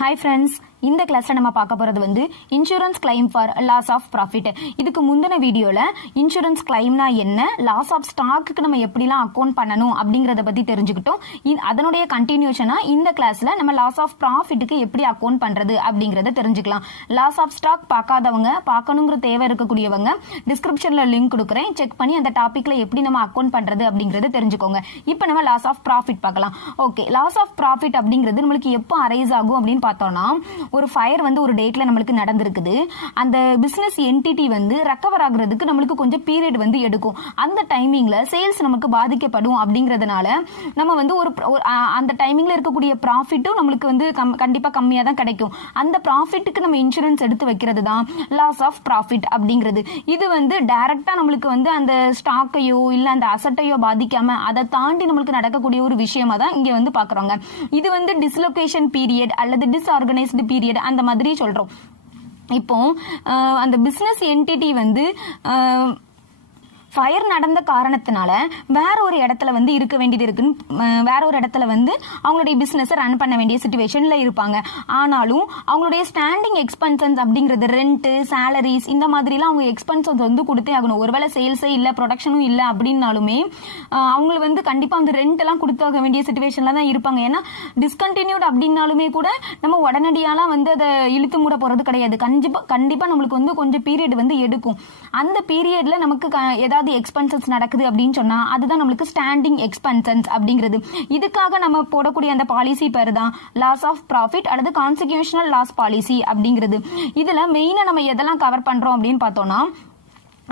Hi friends, இந்த கிளாஸ்ல நம்ம பார்க்க போறது வந்து insurance claim for loss of profit. இதுக்கு முந்தின வீடியோல இன்சூரன்ஸ் கிளைம்னா என்ன, லாஸ் ஆஃப் ஸ்டாக்கு நம்ம எப்படிலாம் அக்கௌண்ட் பண்ணணும் அப்படிங்கறத பத்தி தெரிஞ்சுக்கிட்டோம். அதனுடைய கண்டினியூஷனா இந்த கிளாஸ்ல நம்ம லாஸ் ஆஃப் ப்ராஃபிட்டுக்கு எப்படி அக்கௌண்ட் பண்றது அப்படிங்கறத தெரிஞ்சுக்கலாம். லாஸ் ஆஃப் ஸ்டாக் பார்க்காதவங்க, பார்க்கணுங்கிற தேவை இருக்கக்கூடியவங்க டிஸ்கிரிப்ஷன்ல லிங்க் கொடுக்குறேன், செக் பண்ணி அந்த டாபிக்ல எப்படி நம்ம அக்கௌண்ட் பண்றது அப்படிங்கறத தெரிஞ்சுக்கோங்க. இப்போ நம்ம லாஸ் ஆஃப் ப்ராஃபிட் பார்க்கலாம். ஓகே, லாஸ் ஆஃப் ப்ராஃபிட் அப்படிங்கிறது நம்மளுக்கு எப்போ அரைஸ் ஆகும் அப்படின்னு பார்த்தோம்னா, ஒரு ஃபயர் வந்து ஒரு டேட்ல நம்மளுக்கு நடந்திருக்குது. அந்த பிசினஸ் என்டிட்டி வந்து ரெக்கவர் ஆகுறதுக்கு நம்மளுக்கு கொஞ்சம் பீரியட் வந்து எடுக்கும். அந்த டைமிங்ல சேல்ஸ் நமக்கு பாதிக்கப்படும் அப்படிங்கறதுனால நம்ம வந்து ஒரு அந்த டைமிங்ல இருக்கக்கூடிய ப்ராஃபிட்டும் நம்மளுக்கு வந்து கண்டிப்பா கம்மியா தான் கிடைக்கும். அந்த ப்ராஃபிட்டுக்கு நம்ம இன்சூரன்ஸ் எடுத்து வைக்கிறது தான் லாஸ் ஆஃப் ப்ராஃபிட் அப்படிங்கிறது. இது வந்து டைரக்டா நம்மளுக்கு வந்து அந்த ஸ்டாக்கையோ இல்ல அந்த அசட்டையோ பாதிக்காம அதை தாண்டி நம்மளுக்கு நடக்கக்கூடிய ஒரு விஷயமா தான் இங்க வந்து பாக்குறோங்க. இது வந்து டிஸ்லொகேஷன் பீரியட் அல்லது டிஸ்ஆர்கனைஸ்டு பீரியட் அந்த மாதிரி சொல்றோம். இப்போ அந்த பிசினஸ் என்டிட்டி வந்து ஃபயர் நடந்த காரணத்தினால வேற ஒரு இடத்துல வந்து இருக்க வேண்டியது இருக்குன்னு, வேற ஒரு இடத்துல வந்து அவங்களுடைய பிசினஸ் ரன் பண்ண வேண்டிய சிச்சுவேஷன்ல இருப்பாங்க. ஆனாலும் அவங்களுடைய ஸ்டாண்டிங் எக்ஸ்பென்சஸ் அப்படிங்கிறது ரெண்ட், சேலரிஸ் இந்த மாதிரிலாம் அவங்க எக்ஸ்பென்சஸ் வந்து கொடுத்தே ஆகணும். ஒருவேளை சேல்ஸே இல்லை, ப்ரொடக்ஷனும் இல்லை அப்படின்னாலுமே அவங்களுக்கு வந்து கண்டிப்பா வந்து ரெண்ட் எல்லாம் கொடுத்தாக வேண்டிய சிச்சுவேஷன்ல தான் இருப்பாங்க. ஏன்னா டிஸ்கண்டினியூட் அப்படின்னாலுமே கூட நம்ம உடனடியாலாம் வந்து அதை இழுத்து மூட போறது கிடையாது. கண்டிப்பா நம்மளுக்கு வந்து கொஞ்சம் பீரியட் வந்து எடுக்கும். அந்த பீரியட்ல நமக்கு ஏதாவது எக்ஸ்பென்சஸ் நடக்குது அப்படின்னு சொன்னா அதுதான் நம்மளுக்கு ஸ்டாண்டிங் எக்ஸ்பென்சஸ் அப்படிங்கிறது. இதுக்காக நம்ம போடக்கூடிய அந்த பாலிசி பேரு தான் லாஸ் ஆஃப் ப்ராஃபிட் அல்லது கான்சிக்யூஷனல் லாஸ் பாலிசி அப்படிங்கிறது. இதுல மெயினா நம்ம எதெல்லாம் கவர் பண்றோம் அப்படின்னு பார்த்தோம்னா,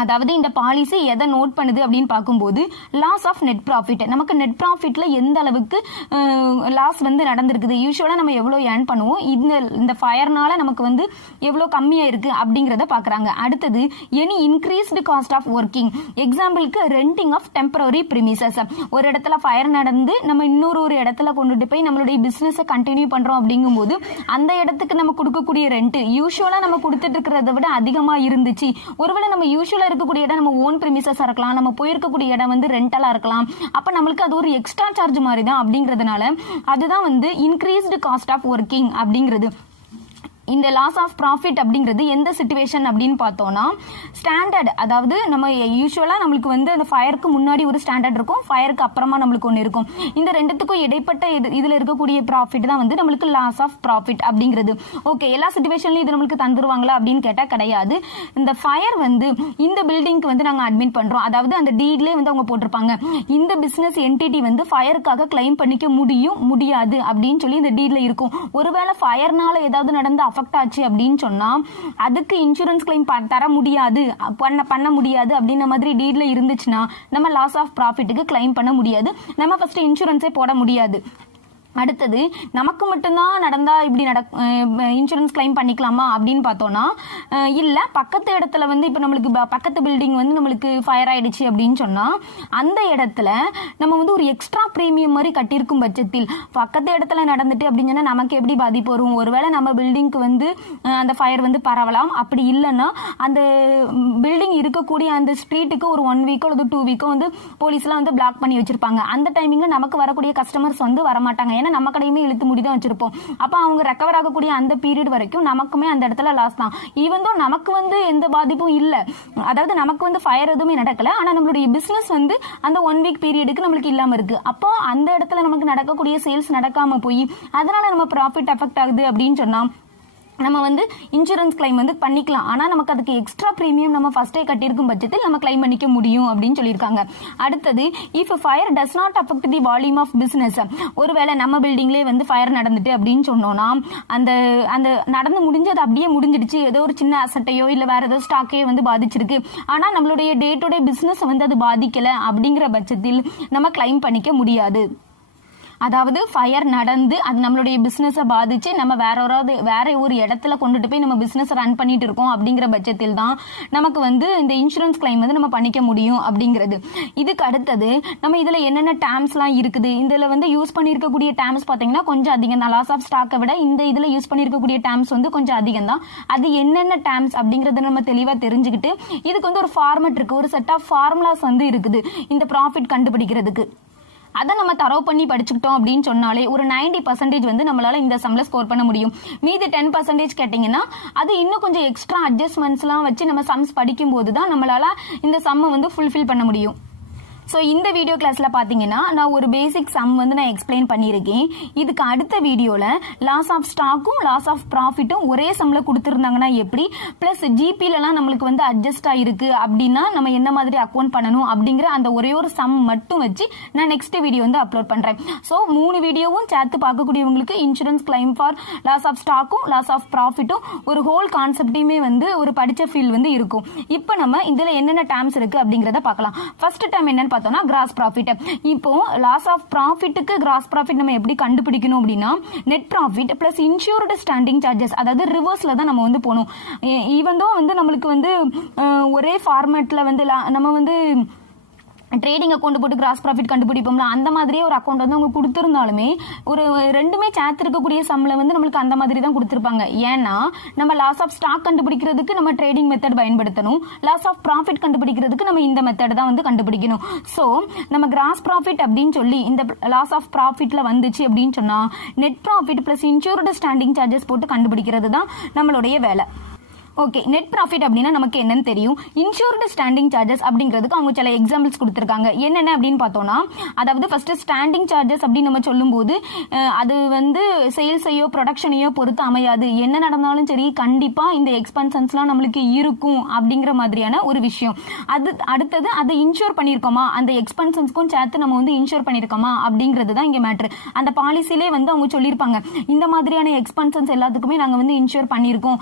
அதாவது இந்த பாலிசி எதை நோட் பண்ணுது அப்படின்னு பார்க்கும்போது லாஸ் ஆஃப் நெட் ப்ராஃபிட், நமக்கு நெட் ப்ராஃபிட்ல எந்த அளவுக்கு லாஸ் வந்து நடந்திருக்குது, யூஸ்வலா நம்ம எவ்வளவு ஏர்ன் பண்ணுவோம், இந்த ஃபயர்னால நமக்கு வந்து எவ்வளவு கம்மியா இருக்கு அப்படிங்கறத பாக்குறாங்க. அடுத்தது any increased cost of working, எக்ஸாம்பிளுக்கு ரெண்டிங் ஆஃப் டெம்பரரி பிரிமிசஸ். ஒரு இடத்துல ஃபயர் நடந்து நம்ம இன்னொரு இடத்துல கொண்டுட்டு போய் நம்மளுடைய பிசினஸ் கண்டினியூ பண்றோம் அப்படிங்கும்போது அந்த இடத்துக்கு நம்ம கொடுக்கக்கூடிய ரெண்ட் யூஸ்வலா நம்ம கொடுத்துட்டு இருக்கிறத விட அதிகமா இருந்துச்சு. ஒருவேளை நம்ம யூஸ்வலா இருக்கக்கூடிய இடம் நம்ம ஓன் பிரிமிசஸா இருக்கலாம், நம்ம போயிருக்கக்கூடிய இடம் வந்து ரெண்டலா இருக்கலாம். அப்ப நம்மளுக்கு அது ஒரு எக்ஸ்ட்ரா சார்ஜ் மாதிரி தான் அப்படிங்கறதுனால அதுதான் வந்து இன்க்ரீஸ்டு காஸ்ட் ஆஃப் ஒர்க்கிங் அப்படிங்கிறது. இந்த லாஸ் ஆஃப் ப்ராஃபிட் அப்படிங்கிறது எந்த சிச்சுவேஷன் அப்படின்னு பார்த்தோம்னா, ஸ்டாண்டர்ட், அதாவது நம்ம யூஸ்வலா நம்மளுக்கு வந்து அந்த ஃபயருக்கு முன்னாடி ஒரு ஸ்டாண்டர்ட் இருக்கும், ஃபயருக்கு அப்புறமா நம்மளுக்கு ஒன்று இருக்கும். இந்த ரெண்டுத்துக்கும் இடைப்பட்ட இதுல இருக்கக்கூடிய ப்ராஃபிட் தான் வந்து நம்மளுக்கு லாஸ் ஆஃப் ப்ராஃபிட் அப்படிங்கிறது. ஓகே, எல்லா சிச்சுவேஷன்லயும் இது நம்மளுக்கு தந்துருவாங்களா அப்படின்னு கேட்டா கிடையாது. இந்த ஃபயர் வந்து இந்த பில்டிங்க்கு வந்து நாங்க அட்மிட் பண்றோம், அதாவது அந்த டீட்லயே வந்து அவங்க போட்டிருப்பாங்க இந்த பிசினஸ் என்டிட்டி வந்து ஃபயருக்காக கிளைம் பண்ணிக்க முடியாது அப்படின்னு சொல்லி இந்த டீட்ல இருக்கும். ஒருவேளை ஃபயர்னால ஏதாவது நடந்த அஃபெக்ட் ஆச்சு அப்படின்னு சொன்னா அதுக்கு இன்சூரன்ஸ் கிளைம் தர முடியாது, பண்ண முடியாது அப்படின்ற மாதிரி டீட்ல இருந்துச்சுன்னா நம்ம லாஸ் ஆஃப் ப்ராஃபிட்டுக்கு கிளைம் பண்ண முடியாது, நம்ம ஃபர்ஸ்ட் இன்சூரன்ஸே போட முடியாது. அடுத்தது நமக்கு மட்டும்தான் நடந்தா இப்படி இன்சூரன்ஸ் கிளைம் பண்ணிக்கலாமா அப்படின்னு பார்த்தோம்னா இல்ல, பக்கத்து இடத்துல வந்து இப்ப நம்மளுக்கு பக்கத்து பில்டிங் வந்து நம்மளுக்கு ஃபயர் ஆயிடுச்சு அப்படின்னு சொன்னா அந்த இடத்துல நம்ம வந்து ஒரு எக்ஸ்ட்ரா பிரீமியம் மாதிரி கட்டியிருக்கும் பட்சத்தில் பக்கத்து இடத்துல நடந்துட்டு அப்படின்னு சொன்னா நமக்கு எப்படி பாதிப்பு வரும், ஒருவேளை நம்ம பில்டிங்க்கு வந்து அந்த ஃபயர் வந்து பரவலாம். அப்படி இல்லைன்னா அந்த பில்டிங் இருக்கக்கூடிய அந்த ஸ்ட்ரீட்டுக்கு ஒரு 1 வீக்கோ அல்லது 2 வீக்கோ வந்து போலீஸ் எல்லாம் வந்து பிளாக் பண்ணி வச்சிருப்பாங்க. அந்த டைமிங்ல நமக்கு வரக்கூடிய கஸ்டமர்ஸ் வந்து வரமாட்டாங்க, நம்ம கடையுமே இழுத்து முடிதான் வச்சிருப்போம். அப்ப அவங்க ரெக்கவர் ஆகக்கூடிய அந்த பீரியட் வரைக்கும் நமக்குமே அந்த இடத்துல லாஸ் தான். ஈவன் தோ நமக்கு வந்து எந்த பாதிப்பும் இல்ல, அதாவது நமக்கு வந்து ஃபயர் எதுவுமே நடக்கல, ஆனா நம்மளுடைய பிசினஸ் வந்து அந்த 1 வீக் பீரியடுக்கு நம்மளுக்கு இல்லாம இருக்கு. அப்போ அந்த இடத்துல நமக்கு நடக்கக்கூடிய சேல்ஸ் நடக்காம போய் அதனால நம்ம ப்ராஃபிட் அஃபெக்ட் ஆகுது அப்படின்னு சொன்னா நம்ம வந்து இன்சூரன்ஸ் கிளைம் வந்து பண்ணிக்கலாம். ஆனா நமக்கு அதுக்கு எக்ஸ்ட்ரா பிரீமியம் நம்ம ஃபர்ஸ்டே கட்டியிருக்கும் பட்சத்தில் நம்ம கிளைம் பண்ணிக்க முடியும் அப்படின்னு சொல்லியிருக்காங்க. அடுத்தது if fire does not affect the volume of business, ஒருவேளை நம்ம பில்டிங்லேயே வந்து ஃபயர் நடந்துட்டு அப்படின்னு சொன்னோம்னா அந்த அந்த நடந்து முடிஞ்சது அப்படியே முடிஞ்சிடுச்சு, ஏதோ ஒரு சின்ன அசட்டையோ இல்ல வேற ஏதோ ஸ்டாக்கையோ வந்து பாதிச்சிருக்கு, ஆனா நம்மளுடைய டே டு டே பிசினஸ் வந்து அது பாதிக்கல அப்படிங்கிற பட்சத்தில் நம்ம கிளைம் பண்ணிக்க முடியாது. அதாவது ஃபயர் நடந்து அது நம்மளுடைய பிசினஸை பாதிச்சு நம்ம வேற ஒரு இடத்துல கொண்டுட்டு போய் நம்ம பிசினஸ் ரன் பண்ணிட்டு இருக்கோம் அப்படிங்கிற பட்சத்தில் தான் நமக்கு வந்து இந்த இன்சூரன்ஸ் கிளைம் வந்து நம்ம பண்ணிக்க முடியும் அப்படிங்கிறது. இதுக்கு அடுத்தது நம்ம இதுல என்னென்ன டேர்ம்ஸ் எல்லாம் இருக்குது, இதுல வந்து யூஸ் பண்ணிருக்கக்கூடிய டேர்ம்ஸ் பாத்தீங்கன்னா கொஞ்சம் அதிகம் தான். லாஸ் ஆஃப் ஸ்டாக்கை விட இந்த இதுல யூஸ் பண்ணிருக்கக்கூடிய டேர்ம்ஸ் வந்து கொஞ்சம் அதிகம் தான். அது என்னென்ன டேர்ம்ஸ் அப்படிங்கறத நம்ம தெளிவா தெரிஞ்சுக்கிட்டு இதுக்கு வந்து ஒரு ஃபார்மட் இருக்கு, ஒரு செட் ஆஃப் ஃபார்முலாஸ் வந்து இருக்குது இந்த ப்ராஃபிட் கண்டுபிடிக்கிறதுக்கு. அதை நம்ம தரவு பண்ணி படிச்சுக்கிட்டோம் அப்படின்னு சொன்னாலே ஒரு 90% வந்து நம்மளால இந்த சம்ல ஸ்கோர் பண்ண முடியும். மீதி 10% கேட்டீங்கன்னா அது இன்னும் கொஞ்சம் எக்ஸ்ட்ரா அட்ஜஸ்ட்மெண்ட்ஸ்லாம் வச்சு நம்ம சம்ஸ் படிக்கும் போது தான் நம்மளால இந்த சம்மை வந்து ஃபுல்ஃபில் பண்ண முடியும். ஸோ இந்த வீடியோ கிளாஸில் பார்த்தீங்கன்னா நான் ஒரு பேசிக் சம் வந்து நான் எக்ஸ்பிளைன் பண்ணியிருக்கேன். இதுக்கு அடுத்த வீடியோவில் லாஸ் ஆஃப் ஸ்டாக்கும் லாஸ் ஆஃப் ப்ராஃபிட்டும் ஒரே சம்மில் கொடுத்துருந்தாங்கன்னா எப்படி, ப்ளஸ் ஜிபிலலாம் நம்மளுக்கு வந்து அட்ஜஸ்ட் ஆகிருக்கு அப்படின்னா நம்ம என்ன மாதிரி அக்கௌண்ட் பண்ணணும் அப்படிங்கிற அந்த ஒரே ஒரு சம் மட்டும் வச்சு நான் நெக்ஸ்ட் வீடியோ வந்து அப்லோட் பண்ணுறேன். ஸோ 3 வீடியோவும் சேர்த்து பார்க்கக்கூடியவங்களுக்கு insurance claim for loss of ஸ்டாக்கும் லாஸ் ஆஃப் ப்ராஃபிட்டும் ஒரு ஹோல் கான்செப்டையுமே வந்து ஒரு படித்த ஃபீல் வந்து இருக்கும். இப்போ நம்ம இதில் என்னென்ன டேர்ம்ஸ் இருக்குது அப்படிங்கிறத பார்க்கலாம். ஃபர்ஸ்ட் டேர்ம் என்னன்னு பார்த்தோம்னா கிராஸ் ப்ராஃபிட். இப்போ லாஸ் ஆஃப் ப்ராஃபிட்டுக்கு கிராஸ் ப்ராஃபிட் நம்ம எப்படி கண்டுபிடிக்கணும் அப்படின்னா net profit plus insured standing charges, அதாவது ரிவர்ஸ்ல தான் நம்ம வந்து போகணும். ஈவன் தோ வந்து நம்மளுக்கு வந்து ஒரே ஃபார்மேட்ல வந்து நம்ம வந்து ட்ரேடிங் அக்கௌண்ட் போட்டு கிராஸ் ப்ராஃபிட் கண்டுபிடிப்போம்ல, அந்த மாதிரியே ஒரு அக்கௌண்ட் வந்து அவங்க கொடுத்துருந்தாலுமே ஒரு ரெண்டுமே சேர்த்து இருக்கக்கூடிய சம்ல வந்து நம்மளுக்கு அந்த மாதிரி தான் கொடுத்துருப்பாங்க. ஏன்னா நம்ம லாஸ் ஆஃப் ஸ்டாக் கண்டுபிடிக்கிறதுக்கு நம்ம ட்ரேடிங் மெத்தட் பயன்படுத்தணும், லாஸ் ஆஃப் ப்ராஃபிட் கண்டுபிடிக்கிறதுக்கு நம்ம இந்த மெத்தட் தான் வந்து கண்டுபிடிக்கணும். ஸோ நம்ம கிராஸ் ப்ராஃபிட் அப்படின்னு சொல்லி இந்த லாஸ் ஆஃப் ப்ராஃபிட்ல வந்துச்சு அப்படின்னு சொன்னா net profit plus insured standing charges போட்டு கண்டுபிடிக்கிறது தான் நம்மளுடைய வேலை. ஓகே, நெட் ப்ராஃபிட் அப்படின்னா நமக்கு என்னன்னு தெரியும். இன்சூர்டு ஸ்டாண்டிங் சார்ஜஸ் அப்படிங்கிறதுக்கு அவங்க சில எக்ஸாம்பிள்ஸ் கொடுத்துருக்காங்க. என்னென்ன அப்படின்னு பார்த்தோம்னா, அதாவது ஃபர்ஸ்ட் ஸ்டாண்டிங் சார்ஜஸ் அப்படின்னு நம்ம சொல்லும்போது அது வந்து சேல்ஸையோ ப்ரொடக்ஷனையோ பொறுத்து அமையாது. என்ன நடந்தாலும் சரி கண்டிப்பா இந்த எக்ஸ்பென்சன்ஸ்லாம் நம்மளுக்கு இருக்கும் அப்படிங்கிற மாதிரியான ஒரு விஷயம். அது அடுத்தது அதை இன்சூர் பண்ணியிருக்கோமா, அந்த எக்ஸ்பென்சன்ஸ்க்கும் சேர்த்து நம்ம வந்து இன்சூர் பண்ணியிருக்கோமா அப்படிங்கிறது தான் இங்கே மேட்ரு. அந்த பாலிசிலே வந்து அவங்க சொல்லியிருப்பாங்க இந்த மாதிரியான எக்ஸ்பென்சன்ஸ் எல்லாத்துக்குமே நாங்கள் வந்து இன்சூர் பண்ணியிருக்கோம்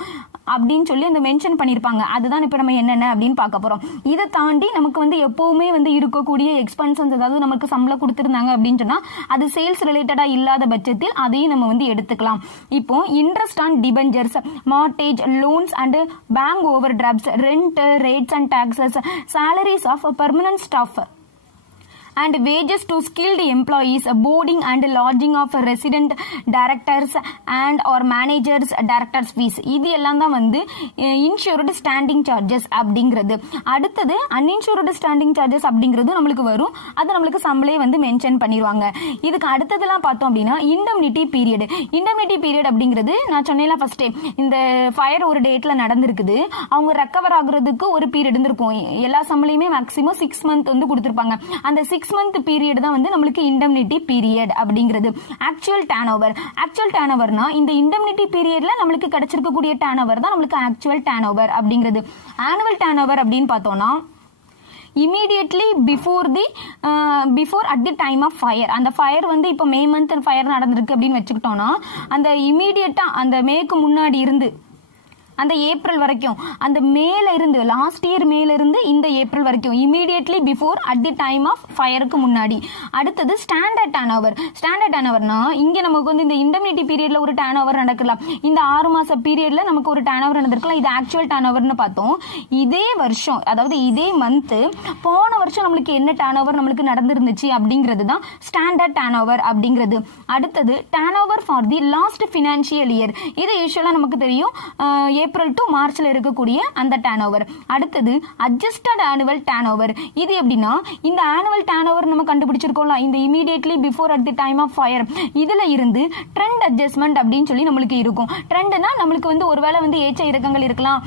அப்படின்னு சொல்லி அந்த மென்ஷன் பண்ணியிருப்பாங்க. அதுதான் இப்போ நம்ம என்னென்ன அப்படின்னு பார்க்க போறோம். இதை தாண்டி நமக்கு வந்து எப்பவுமே வந்து இருக்கக்கூடிய எக்ஸ்பென்சன்ஸ் ஏதாவது நமக்கு சம்பளம் கொடுத்துருந்தாங்க அப்படின்னு சொன்னா அது சேல்ஸ் ரிலேட்டடா இல்லாத பட்சத்தில் அதையும் நம்ம வந்து எடுத்துக்கலாம். இப்போ interest on debentures, mortgage, loans and bank overdrafts, rent, rates and taxes, salaries of permanent staff and wages to skilled employees, boarding and lodging of resident directors and or managers, directors fees, இது எல்லாம் தான் வந்து insured standing charges அப்படிங்கிறது. அடுத்தது uninsured standing charges அப்படிங்கிறது நம்மளுக்கு வரும். அது நம்மளுக்கு சம்பளே வந்து மென்ஷன் பண்ணிடுவாங்க. இதுக்கு அடுத்ததெல்லாம் பார்த்தோம் அப்படின்னா இண்டம்னிட்டி பீரியட். இண்டம்னிட்டி பீரியட் அப்படிங்கிறது நான் சொன்னேன்ல ஃபர்ஸ்டே, இந்த ஃபயர் ஒரு டேட்ல நடந்திருக்குது, அவங்க ரெக்கவர் ஆகுறதுக்கு ஒரு பீரியட் இருந்திருக்கும். எல்லா சம்பளையுமே மேக்ஸிமம் 6 மந்த் வந்து கொடுத்துருப்பாங்க. அந்த 6 மந்த் பீரியட் தான் வந்து நம்மளுக்கு இண்டம்னிட்டி பீரியட் அப்படிங்கிறது. ஆக்சுவல் டர்ன் ஓவர்னா இந்த இண்டம்னிட்டி பீரியட்ல நம்மளுக்கு கிடைச்சிருக்கக்கூடிய டர்ன் ஓவர் தான் நம்மளுக்கு ஆக்சுவல் டர்ன் ஓவர் அப்படிங்கிறது. ஆனுவல் டர்ன் ஓவர் அப்படின்னு பார்த்தோம்னா immediately before at the time of fire. அந்த ஃபயர் வந்து இப்போ மே மந்த் ஃபயர் நடந்திருக்கு அப்படின்னு வச்சுக்கிட்டோம்னா அந்த இமீடியட்டா அந்த மேக்கு முன்னாடி இருந்து அந்த ஏப்ரல் வரைக்கும், அந்த மேல இருந்து லாஸ்ட் இயர் மேல இருந்து இந்த ஏப்ரல் வரைக்கும், immediately before at the time of ஃபயருக்கு முன்னாடி. அடுத்தது ஸ்டாண்டர்ட் டர்ன் ஓவர். ஸ்டாண்டர்ட் டர்ன் ஓவர்னா இங்க நமக்கு வந்து இந்த இண்டம்னிட்டி பீரியட்ல ஒரு டர்ன் ஓவர் நடக்கலாம், இந்த 6 மாச பீரியட்ல நமக்கு ஒரு டர்ன் ஓவர் நடந்திருக்கலாம். இது ஆக்சுவல் டர்ன் ஓவர்னு பார்த்தோம். இதே வருஷம் அதாவது இதே மந்த் போன வருஷம் நம்மளுக்கு என்ன டர்ன் ஓவர் நம்மளுக்கு நடந்திருந்துச்சு அப்படிங்கிறது தான் ஸ்டாண்டர்ட் டர்ன் ஓவர் அப்படிங்கிறது. அடுத்தது turnover for the last financial year. இது யூசுவலா நமக்கு தெரியும் ஏப்ரல் டு மார்ச்ல இருக்கக்கூடிய அந்த டர்ன் ஓவர். அடுத்தது அட்ஜஸ்டட் ஆனுவல் டர்ன் ஓவர். இது எப்படின்னா இந்த ஆனுவல் டர்ன் ஓவர் நம்ம கண்டுபிடிச்சிருக்கோம்ல, இந்த immediately before at the time of fire, இதுல இருந்து ட்ரெண்ட் அட்ஜஸ்ட்மெண்ட் அப்படின்னு சொல்லி நம்மளுக்கு இருக்கும். ட்ரெண்ட்னா நம்மளுக்கு வந்து ஒருவேளை வந்து ஏற்ற இறக்கங்கள் இருக்கலாம்,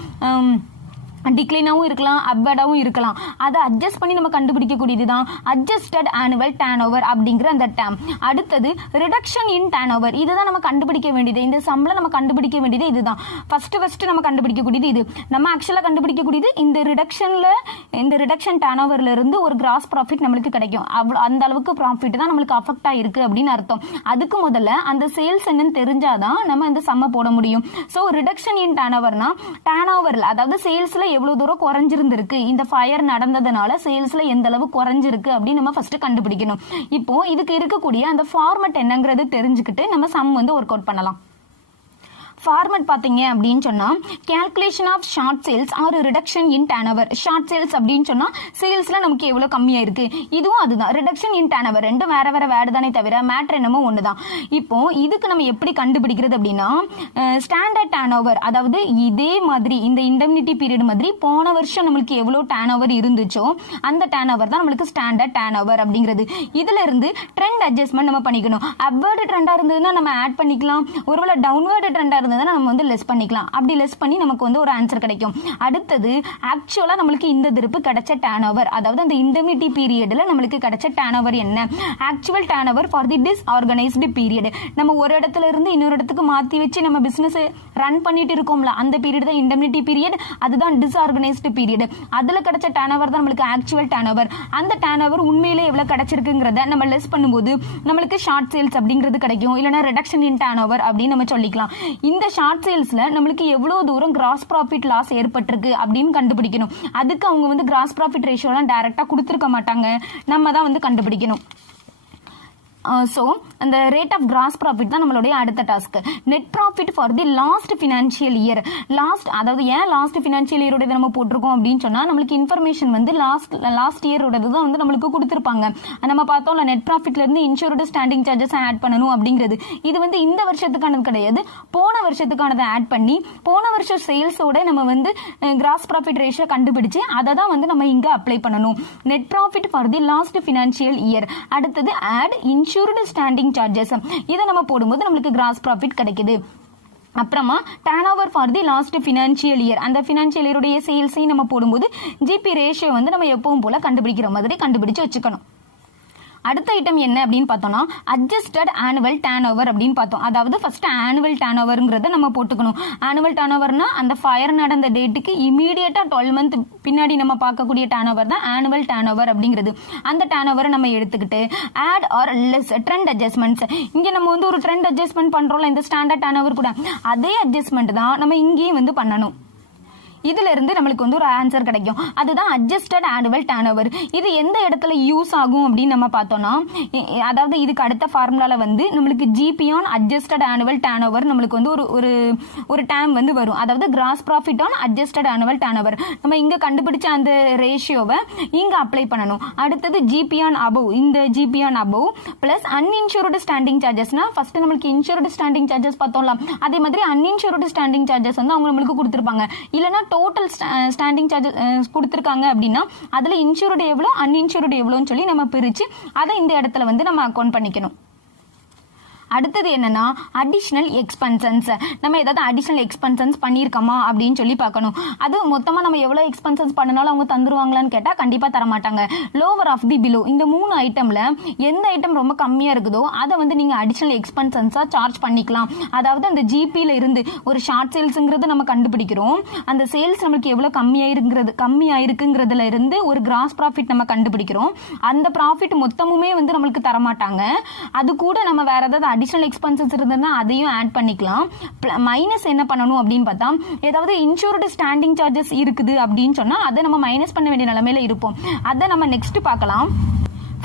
டிக்ளைனாகவும் இருக்கலாம், அப்வர்டாகவும் இருக்கலாம். அதை அட்ஜஸ்ட் பண்ணி நம்ம கண்டுபிடிக்கக்கூடியது தான் அட்ஜஸ்டட் ஆனுவல் டர்ன் ஓவர் அப்படிங்கிற அந்த டேர்ம். அடுத்தது ரிடக்ஷன் இன் டர்ன் ஓவர். இதுதான் நம்ம கண்டுபிடிக்க வேண்டியது. இந்த சம்பளம் நம்ம கண்டுபிடிக்க வேண்டியது இதுதான். ஃபர்ஸ்ட் நம்ம கண்டுபிடிக்கக்கூடியது இது. நம்ம ஆக்சுவலாக கண்டுபிடிக்கக்கூடியது இந்த ரிடக்ஷன் டர்ன் ஓவர்ல இருந்து ஒரு கிராஸ் ப்ராஃபிட் நம்மளுக்கு கிடைக்கும். அந்த அளவுக்கு ப்ராஃபிட் தான் நம்மளுக்கு அஃபெக்ட் ஆயிருக்கு அப்படின்னு அர்த்தம். அதுக்கு முதல்ல அந்த சேல்ஸ் என்னன்னு தெரிஞ்சாதான் நம்ம அந்த சம்ம போட முடியும். ஸோ ரிடக்ஷன் இன் டர்ன் ஓவர்னா டர்ன் ஓவர்ல அதாவது சேல்ஸ்ல எவ்வளவு தூரம் குறைஞ்சிருந்திருக்கு, இந்த ஃபயர் நடந்ததுனால சேல்ஸ்ல எந்த அளவு குறைஞ்சிருக்கு அப்படின்னு நம்ம ஃபர்ஸ்ட் கண்டுபிடிக்கணும். இப்போ இதுக்கு இருக்கக்கூடிய அந்த ஃபார்மட் என்னங்கிறது தெரிஞ்சுக்கிட்டு நம்ம சம் வந்து ஒர்க் அவுட் பண்ணலாம். ஃபார்மட் பாத்தீங்க அப்படின்னு சொன்னா calculation of short sales or reduction in turnover. Short sales அப்படின்னு சொன்னா சேல்ஸ்ல நமக்கு எவ்வளவு கம்மியா இருக்கு, இதுவும் அதுதான். ரிடக்ஷன் இன் turnover ரெண்டும் வேற வேற வேர்டு தானே தவிர மேட்டர் என்னமோ ஒண்ணுதான். இப்போ இதுக்கு நம்ம எப்படி கண்டுபிடிக்கிறது அப்படின்னா ஸ்டாண்டர்ட் turnover, அதாவது இதே மாதிரி இந்த இண்டெம்னிட்டி பீரியட் மாதிரி போன வருஷம் நம்மளுக்கு எவ்வளவு turnover இருந்துச்சோ அந்த turnover தான் நம்மளுக்கு ஸ்டாண்டர்ட் turnover அப்படிங்கிறது. இதுல இருந்து ட்ரெண்ட் அட்ஜஸ்ட்மெண்ட் நம்ம பண்ணிக்கணும். அப்வர்டு ட்ரெண்டா இருந்ததுன்னா நம்ம ஆட் பண்ணிக்கலாம், ஒருவேளை டவுன்வர்டு ட்ரெண்டா இருந்ததுன்னா நம்ம வந்து லெஸ் பண்ணிக்கலாம். அப்படி லெஸ் பண்ணி நமக்கு வந்து ஒரு ஆன்சர் கிடைக்கும். அடுத்தது ஆக்சுவலா நம்மளுக்கு இந்த திருப்பு கிடைச்ச டர்ன்ஓவர், அதாவது அந்த இண்டெமினிட்டி பீரியட்ல நம்மளுக்கு கிடைச்ச டர்ன்ஓவர் என்ன, actual turnover for the disorganised period. நம்ம ஒரு இடத்துல இருந்து இன்னொரு இடத்துக்கு மாத்தி வச்சு நம்ம பிசினஸ் ரன் பண்ணிட்டு இருக்கோம்ல, அந்த பீரியட் தான் இண்டெமினிட்டி பீரியட், அதுதான் டிஸ்ஆர்கனைஸ்டு பீரியட். அதுல கிடைச்ச டர்ன்ஓவர் தான் நம்மளுக்கு ஆக்சுவல் டர்ன்ஓவர். அந்த டர்ன்ஓவர் உண்மையிலே எவ்வளவு கிடைச்சிருக்குங்கிறத நம்ம லெஸ் பண்ணும்போது நம்மளுக்கு ஷார்ட் சேல்ஸ் அப்படிங்கிறது கிடைக்கும், இல்லைன்னா ரிடக்ஷன் இன் டர்ன்ஓவர் அப்படின்னு நம்ம சொல்லிக்கலாம். இந்த ஷார்ட் சேல்ஸ்ல நம்மளுக்கு எவ்வளவு தூரம் கிராஸ் ப்ராஃபிட் லாஸ் ஏற்பட்டிருக்கு அப்படின்னு கண்டுபிடிக்கணும். அதுக்கு அவங்க வந்து கிராஸ் ப்ராஃபிட் ரேஷியோலாம் டைரக்டா கொடுத்துருக்க மாட்டாங்க, நம்ம தான் வந்து கண்டுபிடிக்கணும். ஸோ அந்த ரேட் ஆஃப் கிராஸ் ப்ராஃபிட் தான் நம்மளுடைய அடுத்த task. Net profit for the last financial year. அதாவது ஏன் லாஸ்ட் ஃபினான்ஷியல் இயரோட நம்ம போட்டிருக்கோம் அப்படின்னு சொன்னா நம்மளுக்கு இன்ஃபர்மேஷன் வந்து லாஸ்ட் இயரோட தான் வந்து நம்மளுக்கு கொடுத்துருப்பாங்க. நம்ம பார்த்தோம்ல நெட் ப்ராஃபிட்ல இருந்து இன்சூர்டு ஸ்டாண்டிங் சார்ஜஸ் ஆட் பண்ணணும் அப்படிங்கிறது. இது வந்து இந்த வருஷத்துக்கானது கிடையாது, போன வருஷத்துக்கானதை ஆட் பண்ணி போன வருஷம் சேல்ஸோட நம்ம வந்து கிராஸ் ப்ராஃபிட் ரேஷியோ கண்டுபிடிச்சு அதை தான் வந்து நம்ம இங்க அப்ளை பண்ணணும். Net profit for the last financial year. அடுத்தது ஆட் இன்சூர்டு ஸ்டாண்டிங் சார்ஜஸ். இதை நம்ம போடும்போது நம்மளுக்கு கிராஸ் ப்ராஃபிட் கிடைக்குது. அப்புறமா turnover for the last financial year, அந்த ஃபினான்ஷியல் இயருடைய சேல்ஸையும் நம்ம போடும்போது ஜிபி ரேஷியோ வந்து நம்ம எப்பவும் போல கண்டுபிடிக்கிற மாதிரி கண்டுபிடிச்சு வச்சுக்கணும். அடுத்த ஐட்டம் என்ன அப்படின்னு பார்த்தோம்னா அட்ஜஸ்டட் ஆனுவல் டர்ன்ஓவர் அப்படின்னு பார்த்தோம். அதாவது ஃபர்ஸ்ட் ஆனுவல் டர்ன்ஓவர்ங்கிறத நம்ம போட்டுக்கணும். ஆனுவல் டர்ன்ஓவர்னா அந்த ஃபயர் நடந்த டேட்டுக்கு இமீடியட்டா 12 மந்த் பின்னாடி நம்ம பார்க்கக்கூடிய டர்ன்ஓவர் தான் ஆனுவல் டர்ன்ஓவர் அப்படிங்கிறது. அந்த டர்ன்ஓவரை நம்ம எடுத்துக்கிட்டு add or less trend adjustments, இங்க நம்ம வந்து ஒரு ட்ரெண்ட் அட்ஜஸ்ட்மெண்ட் பண்றோம்ல இந்த ஸ்டாண்டர்ட் டர்ன்ஓவர் கூட, அதே அட்ஜஸ்ட்மெண்ட் தான் நம்ம இங்கேயும் வந்து பண்ணணும். இதுல இருந்து நம்மளுக்கு வந்து ஒரு ஆன்சர் கிடைக்கும், அதுதான் அட்ஜஸ்டட் ஆனுவல் டர்ன்ஓவர். இது எந்த இடத்துல யூஸ் ஆகும் அப்படின்னு நம்ம பார்த்தோம்னா, அதாவது இதுக்கு அடுத்த ஃபார்முலால வந்து நம்மளுக்கு GP on adjusted annual turnover நம்மளுக்கு வந்து ஒரு டேம் வந்து வரும். அதாவது gross profit on adjusted annual turnover நம்ம இங்க கண்டுபிடிச்ச அந்த ரேஷியோவை இங்க அப்ளை பண்ணணும். அடுத்தது ஜிபி ஆன் அபவ், இந்த GP on above plus uninsured standing சார்ஜஸ்னா ஃபர்ஸ்ட் நம்மளுக்கு இன்சூர்டு ஸ்டாண்டிங் சார்ஜஸ் பார்த்தோம்ல, அதே மாதிரி அன்இன்சூர்டு ஸ்டாண்டிங் சார்ஜஸ் வந்து அவங்க நம்மளுக்கு கொடுத்துருப்பாங்க. இல்லைன்னா டோட்டல் ஸ்டாண்டிங் சார்ஜஸ் கொடுத்துருக்காங்க அப்படின்னா அதுல இன்சூர்டு எவ்வளோ அன்இன்சூர்டு எவ்வளோன்னு சொல்லி நம்ம பிரிச்சு அதை இந்த இடத்துல வந்து நம்ம அக்கௌண்ட் பண்ணிக்கணும். அடுத்தது என்னன்னா அடிஷனல் எக்ஸ்பென்சன்ஸ். நம்ம ஏதாவது அடிஷனல் எக்ஸ்பென்சன்ஸ் பண்ணியிருக்கோமா அப்படின்னு சொல்லி பார்க்கணும். அது மொத்தமா நம்ம எவ்வளவு எக்ஸ்பென்சன்ஸ் பண்ணனாலும் அவங்க தந்துருவாங்களான்னு கேட்டா கண்டிப்பா தர மாட்டாங்க. லோவர் ஆஃப் தி பிலோ, இந்த 3 ஐட்டம்ல எந்த ஐட்டம் ரொம்ப கம்மியா இருக்குதோ அதை வந்து நீங்க அடிஷனல் எக்ஸ்பென்சன்ஸா சார்ஜ் பண்ணிக்கலாம். அதாவது அந்த ஜிபில இருந்து ஒரு ஷார்ட் சேல்ஸ்ங்கிறது நம்ம கண்டுபிடிக்கிறோம், அந்த சேல்ஸ் நம்மளுக்கு எவ்வளவு கம்மியா இருக்குங்கிறதுல இருந்து ஒரு கிராஸ் ப்ராஃபிட் நம்ம கண்டுபிடிக்கிறோம். அந்த ப்ராஃபிட் மொத்தமுமே வந்து நம்மளுக்கு தரமாட்டாங்க, அது கூட நம்ம வேற ஏதாவது அடிஷனல் எக்ஸ்பென்சஸ் இருந்ததுன்னா அதையும் ஆட் பண்ணிக்கலாம். மைனஸ் என்ன பண்ணணும் அப்படின்னு பார்த்தா ஏதாவது இன்சூர்டு ஸ்டாண்டிங் சார்ஜஸ் இருக்குது அப்படின்னு சொன்னா அதை நம்ம மைனஸ் பண்ண வேண்டிய நிலைமையில இருப்போம். அதை நம்ம நெக்ஸ்ட் பார்க்கலாம்.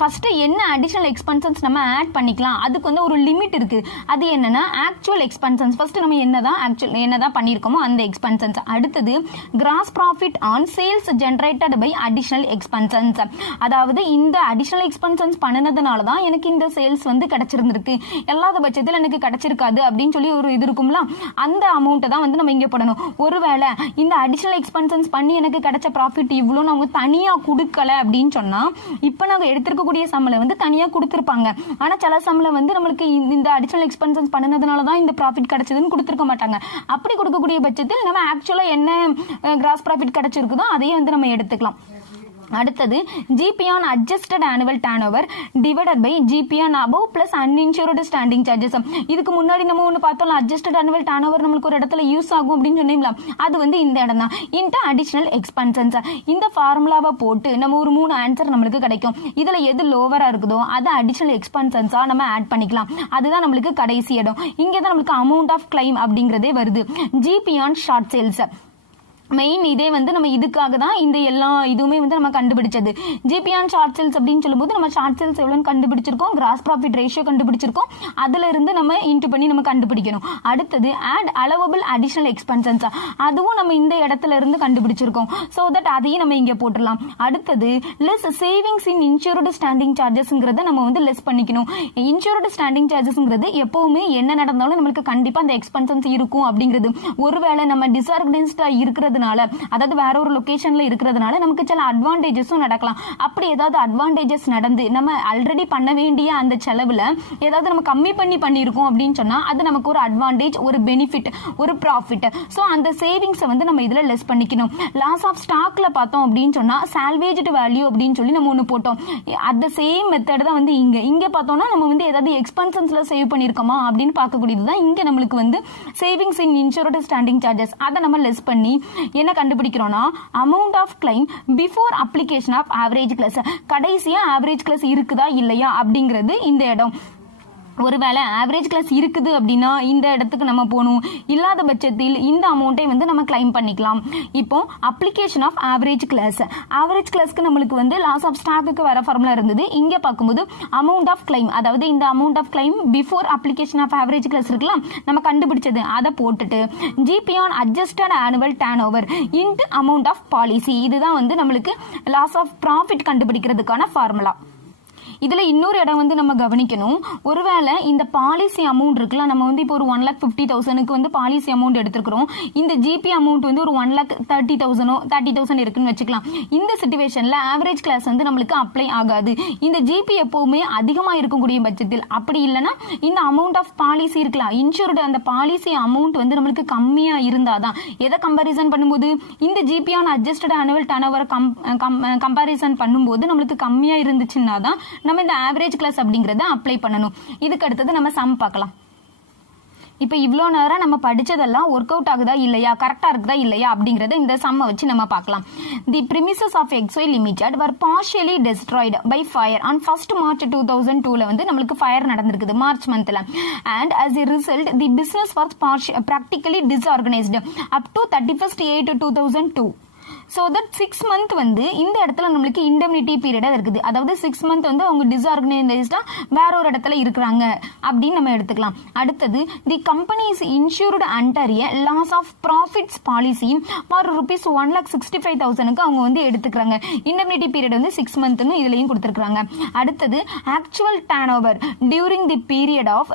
ஃபர்ஸ்ட் என்ன அடிஷனல் எக்ஸ்பென்சன்ஸ் நம்ம ஆட் பண்ணிக்கலாம், அதுக்கு வந்து ஒரு லிமிட் இருக்கு. அது என்னன்னா ஆக்சுவல் எக்ஸ்பென்சன்ஸ். ஃபர்ஸ்ட் நம்ம என்னதான் பண்ணிருக்கோமோ அந்த எக்ஸ்பென்சன்ஸ். அடுத்தது gross profit on sales generated by additional expenses. அதாவது இந்த அடிஷனல் எக்ஸ்பென்சன்ஸ் பண்ணனதுனால தான் எனக்கு இந்த சேல்ஸ் வந்து கிடைச்சிருந்திருக்கு, எல்லாத பட்சத்தில் எனக்கு கிடைச்சிருக்காது அப்படின்னு சொல்லி ஒரு இது இருக்கும்ல, அந்த அமௌண்ட்டை தான் வந்து நம்ம இங்கே போடணும். ஒருவேளை இந்த அடிஷனல் எக்ஸ்பென்சன்ஸ் பண்ணி எனக்கு கிடைச்ச ப்ராஃபிட் இவ்வளோன்னு அவங்க தனியா கொடுக்கல அப்படின்னு சொன்னா இப்போ நாங்கள் எடுத்திருக்க சம்பளம் வந்து தனியா கொடுத்திருப்பாங்க. ஆனா சில சம்பளம் வந்து நம்மளுக்கு இந்த அடிஷனல் எக்ஸ்பென்சஸ் பண்ணனதுனால தான் இந்த ப்ராஃபிட் கிடைச்சதுன்னு கொடுத்திருக்க மாட்டாங்க. அப்படி கொடுக்கக்கூடிய பட்சத்தில் நம்ம ஆக்சுவலா என்ன கிராஸ் ப்ராஃபிட் கிடைச்சிருக்குதோ அதையே வந்து நம்ம எடுத்துக்கலாம். அடுத்தது GP on adjusted annual turnover divided by GP on above plus uninsured standing charges. இதுக்கு முன்னாடி நம்ம ஒன்று பார்த்தோம்ல அட்ஜஸ்டட் ஆனுவல் டர்ன்ஓவர் நம்மளுக்கு ஒரு இடத்துல யூஸ் ஆகும் அப்படின்னு சொன்னீங்களா, அது வந்து இந்த இடம் தான். Into additional expenses. இந்த ஃபார்முலாவை போட்டு நம்ம ஒரு 3 ஆன்சர் நம்மளுக்கு கிடைக்கும். இதுல எது லோவரா இருக்குதோ அதை அடிஷனல் எக்ஸ்பென்சன்ஸா நம்ம ஆட் பண்ணிக்கலாம். அதுதான் நம்மளுக்கு கடைசி இடம். இங்கே தான் நம்மளுக்கு அமௌண்ட் ஆஃப் கிளைம் அப்படிங்கிறதே வருது. GB on short sales. Main இதே வந்து நம்ம இதுக்காக தான் இந்த எல்லா இதுவுமே வந்து நம்ம கண்டுபிடிச்சது. ஜிபி ஆன் ஷார்ட் சேல்ஸ் அப்படின்னு சொல்லும்போது நம்ம ஷார்ட் சேல்ஸ் எவ்வளோன்னு கண்டுபிடிச்சிருக்கோம், கிராஸ் ப்ராஃபிட் ரேஷியோ கண்டுபிடிச்சிருக்கோம், அதுல இருந்து நம்ம இன்ட்டு பண்ணி நம்ம கண்டுபிடிக்கணும். அடுத்தது ஆட் அலவபிள் அடிஷனல் எக்ஸ்பென்சன்ஸ், அதுவும் நம்ம இந்த இடத்துல இருந்து கண்டுபிடிச்சிருக்கோம். ஸோ தட் அதையும் நம்ம இங்கே போட்டுடலாம். அடுத்தது less savings in insured standing சார்ஜஸ்ங்கிறத நம்ம வந்து லெஸ் பண்ணிக்கணும். இன்சூர்டு ஸ்டாண்டிங் சார்ஜஸ்ங்கிறது எப்பவுமே என்ன நடந்தாலும் நம்மளுக்கு கண்டிப்பாக அந்த எக்ஸ்பென்சன்ஸ் இருக்கும் அப்படிங்கிறது. ஒருவேளை நம்ம டிஸ்ஆர்கனைஸ்டா இருக்கிறது, அதாவது வேற ஒரு லொகேஷன்ல இருக்கிறதுனால நமக்கு சில அட்வான்டேஜஸும் நடக்கலாம். அப்படி ஏதாவது அட்வான்டேஜஸ் நடந்து நம்ம ஆல்ரெடி பண்ண வேண்டிய அந்த செலவுல ஏதாவது நம்ம கம்மி பண்ணியிருக்கோம் அப்படின்னு சொன்னா அது நமக்கு ஒரு அட்வான்டேஜ், ஒரு பெனிஃபிட், ஒரு ப்ராஃபிட். ஸோ அந்த சேவிங்ஸை வந்து நம்ம இதுல லெஸ் பண்ணிக்கணும். லாஸ் ஆஃப் ஸ்டாக்ல பார்த்தோம் அப்படின்னு சொன்னா சால்வேஜ்டு வேல்யூ அப்படின்னு சொல்லி நம்ம ஒன்று போட்டோம். அந்த சேம் மெத்தட் தான் வந்து இங்க பார்த்தோம்னா நம்ம வந்து ஏதாவது எக்ஸ்பென்சன்ஸ்ல சேவ் பண்ணிருக்கோமா அப்படின்னு பார்க்கக்கூடியது தான் இங்க நம்மளுக்கு வந்து savings in insured standing charges. அதை நம்ம லெஸ் பண்ணி என்ன கண்டுபிடிக்கிறோம்னா amount of claim before application of average clause. கடைசியா ஆவரேஜ் கிளாஸ் இருக்குதா இல்லையா அப்படிங்கிறது இந்த இடம். ஒருவேளை ஆவரேஜ் கிளாஸ் இருக்குது அப்படின்னா இந்த இடத்துக்கு நம்ம போகணும், இல்லாத பட்சத்தில் இந்த அமௌண்ட்டை வந்து நம்ம கிளைம் பண்ணிக்கலாம். இப்போ அப்ளிகேஷன் ஆஃப் ஆவரேஜ் கிளாஸ்க்கு நம்மளுக்கு வந்து லாஸ் ஆஃப் ஸ்டாக்கு வர ஃபார்முலா இருந்தது. இங்க பார்க்கும்போது அமௌண்ட் ஆஃப் கிளைம், அதாவது இந்த amount of claim before application of average clause இருக்கலாம் நம்ம கண்டுபிடிச்சது, அதை போட்டுட்டு GP on adjusted annual turn over into amount of policy, இதுதான் வந்து நம்மளுக்கு லாஸ் ஆஃப் ப்ராஃபிட் கண்டுபிடிக்கிறதுக்கான ஃபார்முலா. இதுல இன்னொரு இடம் வந்து நம்ம கவனிக்கணும். ஒருவேளை இந்த பாலிசி அமௌண்ட் இருக்குல்ல, நம்ம வந்து இப்போ ஒரு 1,50,000 வந்து பாலிசி அமௌண்ட் எடுத்துக்கிறோம். இந்த ஜிபி அமௌண்ட் வந்து ஒரு 1,30,000 இருக்குன்னு வச்சுக்கலாம். இந்த சிச்சுவேஷன்ல ஆவரேஜ் கிளாஸ் வந்து நம்மளுக்கு அப்ளை ஆகாது. இந்த ஜிபி எப்பவுமே அதிகமா இருக்கக்கூடிய பட்சத்தில், அப்படி இல்லைன்னா இந்த அமௌண்ட் ஆஃப் பாலிசி இருக்கலாம், இன்சூர்டு அந்த பாலிசி அமௌண்ட் வந்து நம்மளுக்கு கம்மியா இருந்தாதான். எதை கம்பாரிசன் பண்ணும்போது இந்த GP on adjusted annual turn over comparison பண்ணும்போது நம்மளுக்கு கம்மியா இருந்துச்சுன்னா தான் நம்ம இந்த ஆவரேஜ் கிளாஸ் அப்படிங்கறத அப்ளை பண்ணணும். இதுக்கு அடுத்தது நம்ம சம் பார்க்கலாம். இப்போ இவ்வளோ நேரம் நம்ம படிச்சதெல்லாம் ஒர்க் அவுட் ஆகுதா இல்லையா, கரெக்டா இருக்குதா இல்லையா அப்படிங்கறத இந்த சம்மை வச்சு நம்ம பார்க்கலாம். தி premises of XY Limited were partially destroyed by fire on 1st March 2002 வந்து நம்மளுக்கு ஃபயர் நடந்திருக்குது மார்ச் மந்த்ல. And as a result the business was practically disorganized up to 31st 8 2002. So that 6 month வந்து இந்த இடத்துல நம்மளுக்கு இண்டெம்னிட்டி பீரியடாக இருக்குது. அதாவது 6 month வந்து அவங்க டிஸ்ஆர்கனைஸ்டா வேற ஒரு இடத்துல இருக்கிறாங்க அப்படின்னு நம்ம எடுத்துக்கலாம். அடுத்தது the company is insured under a loss of profits policy for rupees 1,65,000 அவங்க வந்து எடுத்துக்கிறாங்க. இண்டெம்னிட்டி பீரியட் வந்து 6 monthன்னு இதுலையும் கொடுத்துருக்காங்க. அடுத்தது actual turnover during the period of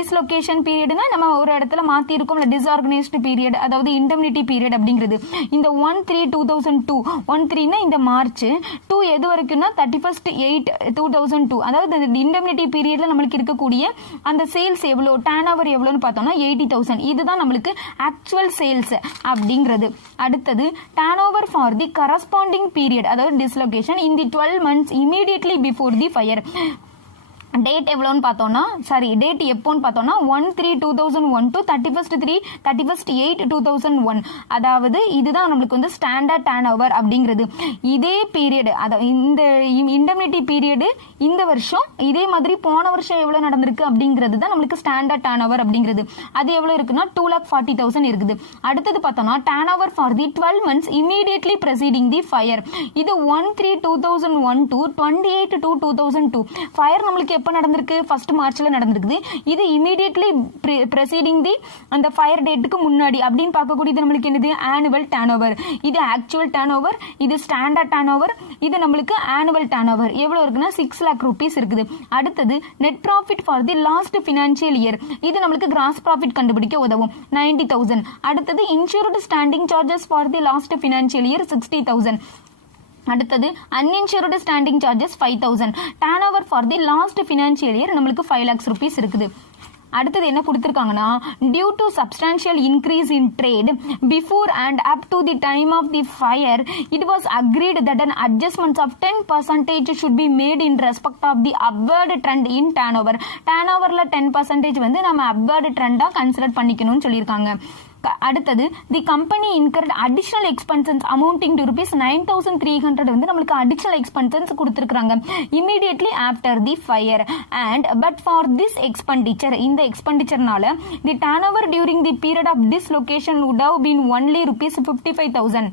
dislocation பீரியட்னா நம்ம ஒரு இடத்துல மாற்றி இருக்கோம்ல, டிஸ்ஆர்கனைஸ்டு பீரியட், அதாவது இண்டெம்னிட்டி பீரியட் அப்படிங்கிறது இந்த 1/3/2002 1/3 இந்த மார்ச் 2 எது வரைக்கும்னா 31st 8 2002, அதாவது இந்த இண்டெம்னிட்டி பீரியட்ல நம்மளுக்கு இருக்கக்கூடிய அந்த சேல்ஸ் எவ்வளோ, டர்ன் ஓவர் எவ்வளோன்னு பார்த்தோம்னா 80,000. இதுதான் நம்மளுக்கு ஆக்சுவல் சேல்ஸ் அப்படிங்கிறது. அடுத்தது turnover for the corresponding period, அதாவது dislocation in the 12 months immediately before the fire. Date எவ்வளோன்னு பார்த்தோம்னா டேட் எப்போன்னு பார்த்தோம்னா 1/3/2001 to 31st 8 2001. அதாவது இதுதான் நம்மளுக்கு வந்து ஸ்டாண்டர்ட் டர்ன் ஓவர் அப்படிங்கிறது. இதே பீரியட், அதாவது இந்த இண்டெம்னிட்டி பீரியடு இந்த வருஷம் இதே மாதிரி போன வருஷம் எவ்வளோ நடந்திருக்கு அப்படிங்கிறது தான் நம்மளுக்கு ஸ்டாண்டர்ட் டர்ன் ஓவர் அப்படிங்கிறது. அது எவ்வளோ இருக்குன்னா 2,40,000 இருக்குது. அடுத்தது பார்த்தோம்னா turn over for the 12 months immediately preceding the fire. இது 1/3/2001 to 28/2/2002. ஃபயர் நம்மளுக்கு எப்போ நடந்திருக்கு, ஃபர்ஸ்ட் மார்ச்ல நடந்திருக்குது. இது இமீடியட்லி ப்ரெசீடிங் தி அந்த ஃபயர் டேட்டுக்கு முன்னாடி அப்படின்னு பார்க்கக்கூடியது நம்மளுக்கு என்னது ஆனுவல் டர்ன் ஓவர். இது ஆக்சுவல் டர்ன் ஓவர், இது ஸ்டாண்டர்ட் டர்ன் ஓவர், இது நம்மளுக்கு ஆனுவல் டர்ன் ஓவர் எவ்வளவு இருக்குன்னா 6 lakh rupees இருக்குது. அடுத்தது net profit for the last financial year, இது நம்மளுக்கு கிராஸ் ப்ராஃபிட் கண்டுபிடிக்க உதவும் 90,000. அடுத்தது insured standing charges for the last financial year 60,000. அடுத்தது uninsured standing charges 5,000. Turnover for the last financial year நம்மளுக்கு 5 lakhs rupees இருக்குது. அடுத்தது என்ன கொடுத்திருக்காங்கன்னா due to substantial increase in trade before and up to the time of the fire it was agreed that an adjustments of 10% should be made in respect of the upward trend in turnover. Turn ஓவர்ல 10% வந்து நம்ம upward ட்ரெண்டா consider பண்ணிக்கணும்னு சொல்லியிருக்காங்க. அடுத்தது the company incurred additional expenses amounting to ₹9,300 வந்து நம்மளுக்கு additional expenses கொடுத்துருக்காங்க immediately after the fire and but for this expenditure இந்த எக்ஸ்பெண்டிச்சர்னால the turnover during the period of this location would have been only ₹55,000.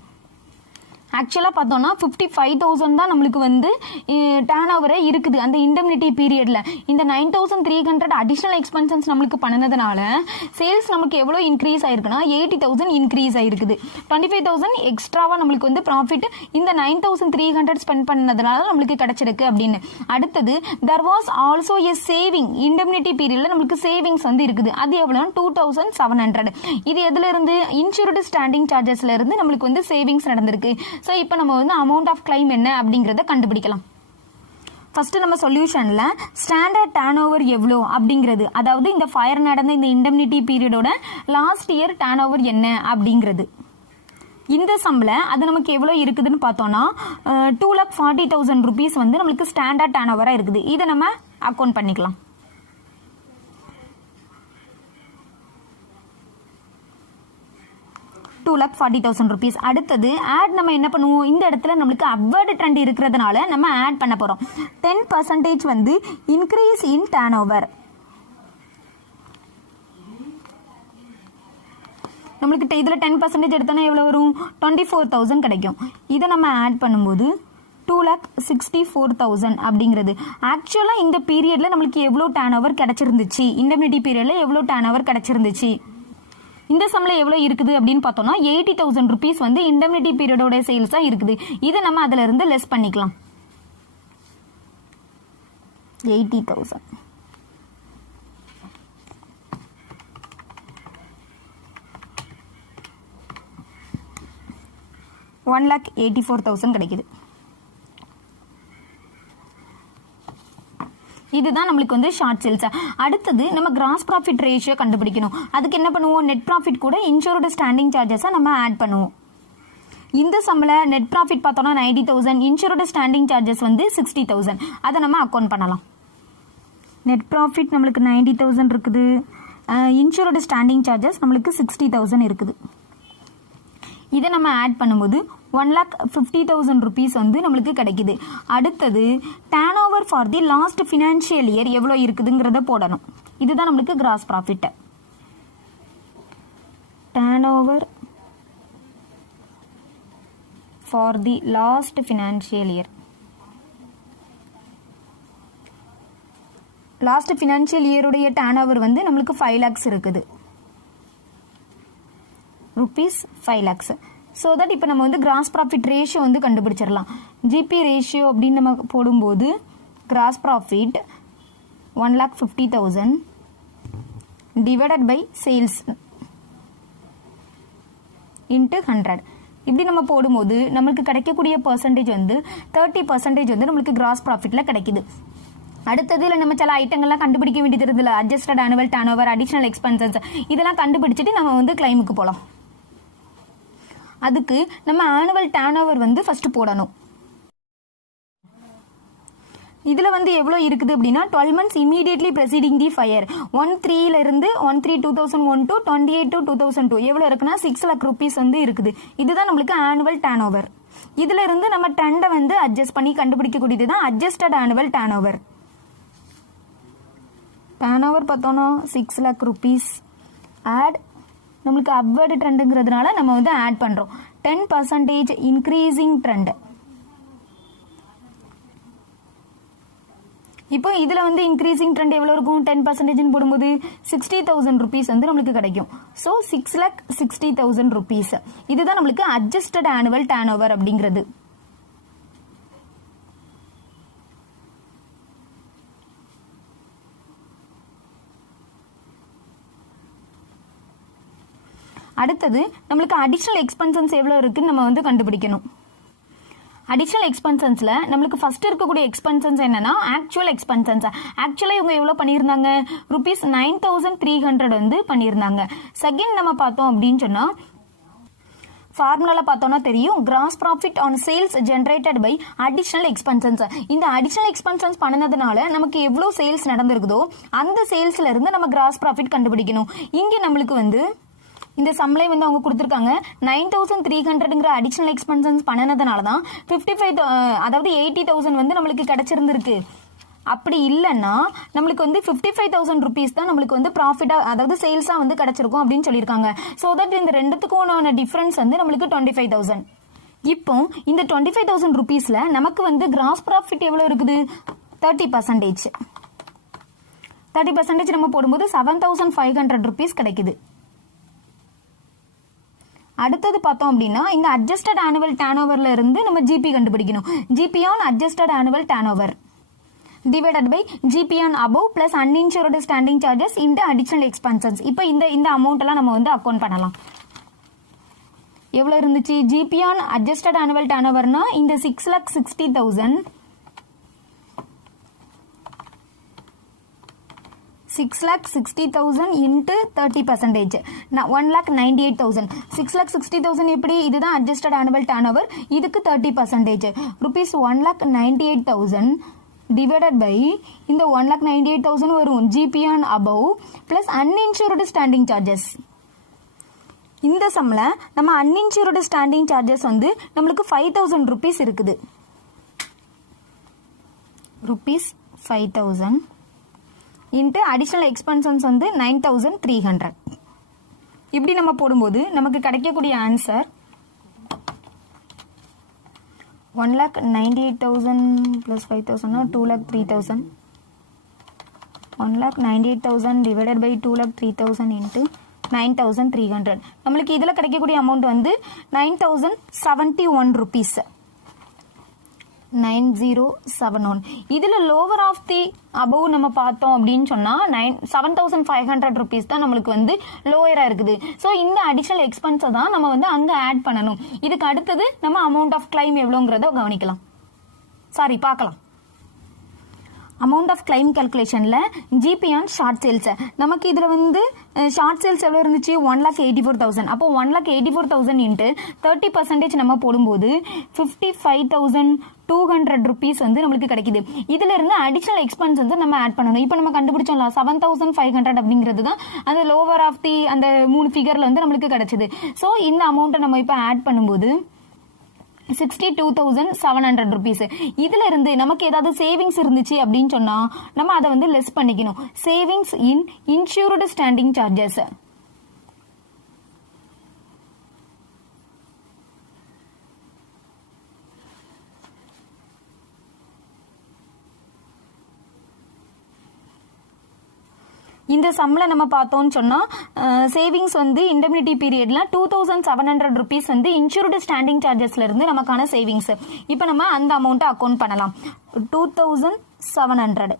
ஆக்சுவலாக பார்த்தோம்னா 55,000 தான் நம்மளுக்கு வந்து டர்ன் ஓவரே இருக்குது அந்த இண்டெம்னிட்டி பீரியடில். இந்த 9,300 அடிஷ்னல் எக்ஸ்பென்சஸ் நம்மளுக்கு பண்ணதுனால சேல்ஸ் நமக்கு எவ்வளோ இன்க்ரீஸ் ஆயிருக்குன்னா 80,000 இன்க்ரீஸ் ஆயிருக்குது. 25,000 எக்ஸ்ட்ராவாக நம்மளுக்கு வந்து ப்ராஃபிட் இந்த 9,300 ஸ்பெண்ட் பண்ணதுனால நம்மளுக்கு கிடைச்சிருக்கு அப்படின்னு. அடுத்தது there was also a saving indemnity பீரியடில் நம்மளுக்கு சேவிங்ஸ் வந்து இருக்குது. அது எவ்வளோ 2,700. இது எதுல இருந்து இன்சூர்டு ஸ்டாண்டிங் சார்ஜஸ்ல இருந்து நம்மளுக்கு வந்து சேவிங்ஸ் நடந்திருக்கு. ஸோ இப்போ நம்ம வந்து அமௌண்ட் ஆஃப் கிளைம் என்ன அப்படிங்கிறத கண்டுபிடிக்கலாம். ஃபர்ஸ்ட் நம்ம சொல்யூஷன்ல ஸ்டாண்டர்ட் டர்ன் ஓவர் எவ்வளோ அப்படிங்கிறது, அதாவது இந்த ஃபயர் நடந்த இந்த இண்டெம்னிட்டி பீரியடோட லாஸ்ட் இயர் டர்ன் ஓவர் என்ன அப்படிங்கிறது. இந்த சம்ல அது நமக்கு எவ்வளோ இருக்குதுன்னு பார்த்தோம்னா ₹2,40,000 வந்து நம்மளுக்கு ஸ்டாண்டர்ட் டர்ன் ஓவரா இருக்குது. இதை நம்ம அக்கௌண்ட் பண்ணிக்கலாம். ₹2,40,000. அடுத்தது ஆட் நம்ம என்ன பண்ணுவோம், இந்த இடத்துல நம்மளுக்கு அப்வர்டு ட்ரெண்ட் இருக்கிறதுனால நம்ம ஆட் பண்ண போறோம். 10% வந்து இன்க்ரீஸ் இன் டர்ன் ஓவர். நம்மளுக்கு இதுல 10% எடுத்தோம்னா எவ்வளவு வரும் 24,000 கிடைக்கும். இதை நம்ம ஆட் பண்ணும்போது 2,64,000 அப்படிங்கிறது. ஆக்சுவலா இந்த பீரியட்ல நம்மளுக்கு எவ்வளவு டர்ன் ஓவர் கிடைச்சிருந்துச்சு, இண்டெம்னிட்டி பீரியட்ல எவ்வளவு டர்ன் ஓவர் கிடைச்சிருந்துச்சு. இந்த சம்ல எவ்வளவு இருக்குது அப்படின்னு பார்த்தோம்னா ₹80,000 வந்து இண்டெம்னிட்டி பீரியடோட சேல்ஸா இருக்குது. இதை நம்ம அதுல இருந்து லெஸ் பண்ணிக்கலாம். 80,000 1,84,000 கிடைக்குது. இதுதான் நம்மளுக்கு வந்து ஷார்ட் சேல்ஸ். அடுத்தது நம்ம கிராஸ் ப்ராஃபிட் ரேஷியோ கண்டுபிடிக்கணும். அதுக்கு என்ன பண்ணுவோம், நெட் ப்ராஃபிட் கூட இன்சூர்டு ஸ்டாண்டிங் சார்ஜஸை நம்ம ஆட் பண்ணுவோம். இந்த சம்மில் நெட் ப்ராஃபிட் பார்த்தோம்னா 90,000, இன்சூர்டு ஸ்டாண்டிங் சார்ஜஸ் வந்து 60,000. அதை நம்ம அக்கௌண்ட் பண்ணலாம். நெட் ப்ராஃபிட் நம்மளுக்கு 90,000 இருக்குது, இன்சூர்டு ஸ்டாண்டிங் சார்ஜஸ் நம்மளுக்கு 60,000 இருக்குது. இதை நம்ம ஆட் பண்ணும்போது ₹1,50,000 வந்து நம்மளுக்கு கிடைக்குது. அடுத்தது turnover for the last financial year எவ்வளோ இருக்குதுங்கிறத போடணும். இதுதான் நம்மளுக்கு gross profit. Turnover for the last financial year. Last financial இயருடைய டர்ன் ஓவர் வந்து நம்மளுக்கு 5 lakhs இருக்குது, ₹5 lakhs. ஸோ தட் இப்போ நம்ம வந்து கிராஸ் ப்ராஃபிட் ரேஷியோ வந்து கண்டுபிடிச்சிடலாம். ஜிபி ரேஷியோ அப்படின்னு நம்ம போடும்போது gross profit 1,50,000 divided by sales into 100. இப்படி நம்ம போடும்போது நம்மளுக்கு கிடைக்கக்கூடிய பர்சன்டேஜ் வந்து 30% வந்து நம்மளுக்கு கிராஸ் ப்ராஃபிட்ல கிடைக்குது. அடுத்ததுல நம்ம சில ஐட்டங்கள்லாம் கண்டுபிடிக்க வேண்டியது இருக்குல்ல, adjusted annual turn over, additional expenses, இதெல்லாம் கண்டுபிடிச்சிட்டு நம்ம வந்து கிளைமுக்கு போகலாம். அதுக்கு நம்ம ஆனுவல் டர்ன் ஓவர் வந்து ஃபர்ஸ்ட் போடணும். இதுல வந்து எவ்வளவு இருக்குது அப்படின்னா 12 months immediately preceding the fire 13 இருந்து 13/2001 to 28/2002 எவ்வளவு இருக்குன்னா 6 lakh rupees வந்து இருக்குது. இதுதான் நம்மளுக்கு ஆனுவல் டர்ன் ஓவர். இதுல இருந்து நம்ம ட்ரெண்டை வந்து அட்ஜஸ்ட் பண்ணி கண்டுபிடிக்கக்கூடியது தான் adjusted annual turn over. Turn over பார்த்தோம்னா 6 lakh rupees ஆட் நம்மளுக்கு அப்வர்டு ட்ரெண்டுங்கிறதுனால நம்ம வந்து ஆட் பண்றோம். 10% இன்க்ரீசிங் ட்ரெண்ட். இப்போ இதுல வந்து இன்க்ரீசிங் ட்ரெண்ட் எவ்வளவு இருக்கும், 10% போடும்போது 60,000 rupees வந்து நம்மளுக்கு கிடைக்கும். So 6,60,000 rupees. இதுதான் நம்மளுக்கு அட்ஜஸ்டட் ஆனுவல் டர்ன் ஓவர் அப்படிங்கிறது. அடுத்தது நம்மளுக்கு அடிஷனல் எக்ஸ்பென்சஸ் எவ்வளவு இருக்குன்னு நம்ம வந்து கண்டுபிடிக்கணும். அடிஷனல் எக்ஸ்பென்சஸ்ல நம்மளுக்கு ஃபர்ஸ்ட் இருக்கக்கூடிய எக்ஸ்பென்சஸ் என்னன்னா ஆக்சுவல் எக்ஸ்பென்சஸ். ஆக்சுவலா இவங்க எவ்வளவு பண்ணியிருந்தாங்க, ₹9,300 வந்து பண்ணியிருந்தாங்க. செகண்ட் நம்ம பார்த்தோம் அப்படின்னு சொன்னா ஃபார்முலால பார்த்தோம்னா தெரியும், gross profit on sales generated by additional expenses. இந்த அடிஷனல் எக்ஸ்பென்சஸ் பண்ணனதுனால நமக்கு எவ்வளவு சேல்ஸ் நடந்திருக்குதோ அந்த சேல்ஸ்ல இருந்து நம்ம கிராஸ் ப்ராஃபிட் கண்டுபிடிக்கணும். இங்க நம்மளுக்கு வந்து இந்த சம்லை வந்து அவங்க கொடுத்துருக்காங்க 9300ங்கிற அடிஷனல் எக்ஸ்பென்சன்ஸ் பண்ணினதுனால தான் 55 அதாவது 80,000 வந்து நம்மளுக்கு கிடைச்சிருந்துருக்கு. அப்படி இல்லைன்னா நம்மளுக்கு வந்து 55,000 ருபீஸ் தான் நம்மளுக்கு வந்து ப்ராஃபிட்டா அதாவது சேல்ஸா வந்து கிடைச்சிருக்கும் அப்படின்னு சொல்லியிருக்காங்க. ஸோ தட் இந்த ரெண்டுத்துக்குமான டிஃபரன்ஸ் வந்து நம்மளுக்கு 25,000. இப்போ இந்த 25,000 ருபீஸ்ல நமக்கு வந்து கிராஸ் ப்ராஃபிட் எவ்வளவு இருக்குது? 30%. 30% நம்ம போடும்போது 7,500 ருபீஸ் கிடைக்குது. அடுத்தது பார்த்தோம் அப்படின்னா இந்த அட்ஜஸ்டட் ஆனுவல் டர்ன் ஓவர்ல இருந்து நம்ம ஜிபி கண்டுபிடிக்கணும். GP on adjusted annual turn over divided by GP on above plus uninsured standing charges into additional expenses. இப்போ இந்த அமௌண்ட் எல்லாம் நம்ம வந்து அக்கவுண்ட் பண்ணலாம். எவ்வளவு இருந்துச்சு? GP on adjusted annual turnoverனா இந்த 6,60,000 6,60,000 into 30%. 1,98,000. 6,60,000 எப்படி? இதுதான் adjusted annual turnover. இதுக்கு 30%. rupees 1,98,000 divided by இந்த 1,98,000 வரும் GP on above plus uninsured standing charges. இந்த சம்ல நம்ம uninsured standing charges வந்து நம்மளுக்கு 5,000 rupees இருக்குது. rupees 5,000 into additional expenses வந்து 9,300. இப்படி நம்ம போடும்போது நமக்கு கிடைக்கக்கூடிய answer 1,98,000 plus 5,000 2,03,000. 1,98,000 divided by 2,03,000 into 9,300. நம்மளுக்கு இதுல கிடைக்கக்கூடிய அமௌண்ட் வந்து 9,071 rupees. 9071. இதுல லோவர் ஆஃப் தி அபவ் நம்ம பார்த்தோம் அப்படின்னு சொன்னா 7,500 rupees தான் நம்மளுக்கு வந்து லோயரா இருக்குது. ஸோ இந்த அடிஷனல் எக்ஸ்பென்ஸை தான் நம்ம வந்து அங்க ஆட் பண்ணணும். இதுக்கு அடுத்தது நம்ம அமௌண்ட் ஆஃப் கிளைம் எவ்வளோங்கிறத கவனிக்கலாம். பார்க்கலாம். அமௌண்ட் ஆஃப் கிளைம் கால்குலேஷன்ல ஜிபி ஆன் ஷார்ட் சேல்ஸ் நமக்கு இதுல வந்து ஷார்ட் சேல்ஸ் எவ்வளவு இருந்துச்சு? 1,84,000. அப்போ 1,84,000 இன்ட்டு 30% நம்ம போடும்போது 55,200 rupees வந்து நம்மளுக்கு கிடைக்குது. இதுல இருந்து அடிஷனல் எக்ஸ்பென்ஸ் வந்து நம்ம ஆட் பண்ணணும். இப்போ நம்ம கண்டுபிடிச்சோம்ல 7,500 அப்படிங்கிறது தான் அந்த லோவர் ஆஃப் தி அந்த 3 ஃபிகர்ல வந்து நம்மளுக்கு கிடைச்சது. ஸோ இந்த அமௌண்ட்டை நம்ம இப்போ ஆட் பண்ணும்போது 62,700 rupees. இதுல இருந்து நமக்கு ஏதாவது சேவிங்ஸ் இருந்துச்சு அப்படின்னு சொன்னா நம்ம அதை வந்து லெஸ் பண்ணிக்கணும். Savings in insured standing charges. இந்த சம்ல நம்ம பார்த்தோம்னு சொன்னா சேவிங்ஸ் வந்து இண்டெம்னிட்டி பீரியட்ல 2,700 rupees வந்து இன்சூர்டு ஸ்டாண்டிங் சார்ஜஸ்ல இருந்து நமக்கான சேவிங்ஸ். இப்போ நம்ம அந்த அமௌண்ட்டை அக்கௌண்ட் பண்ணலாம். 2,700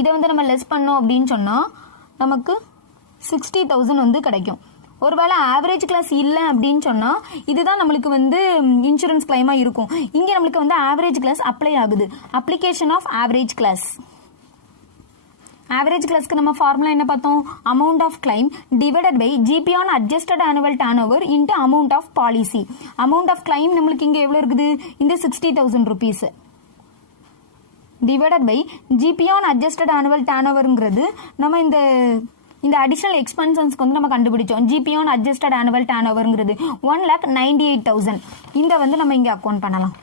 இதை வந்து நம்ம லெஸ் பண்ணோம் அப்படின்னு சொன்னா நமக்கு 60,000 வந்து கிடைக்கும். ஒருவேளை ஆவரேஜ் கிளாஸ் இல்லை அப்படின்னு சொன்னா இதுதான் நம்மளுக்கு வந்து இன்சூரன்ஸ் கிளைமா இருக்கும். இங்க நம்மளுக்கு வந்து ஆவரேஜ் கிளாஸ் அப்ளை ஆகுது. Application of average clause. Average கிளாஸ்க்கு நம்ம ஃபார்முலா என்ன பார்த்தோம்? Amount of claim divided by GP on adjusted annual turn over into amount of policy. Amount of claim நம்மளுக்கு இங்க எவ்வளவு இருக்குது? இந்த 60,000 rupees divided by GP on adjusted annual டர்ன் ஓவர்ங்கிறது நம்ம இந்த அடிஷனல் எக்ஸ்பென்சன்ஸ்க்கு வந்து நம்ம கண்டுபிடிச்சோம். ஜிபி ஆன் அட்ஜஸ்டட் ஆனுவல் டர்ன் ஓவர்ங்கிறது 1,98,000. இந்த வந்து நம்ம இங்க அக்கௌண்ட் பண்ணலாம்.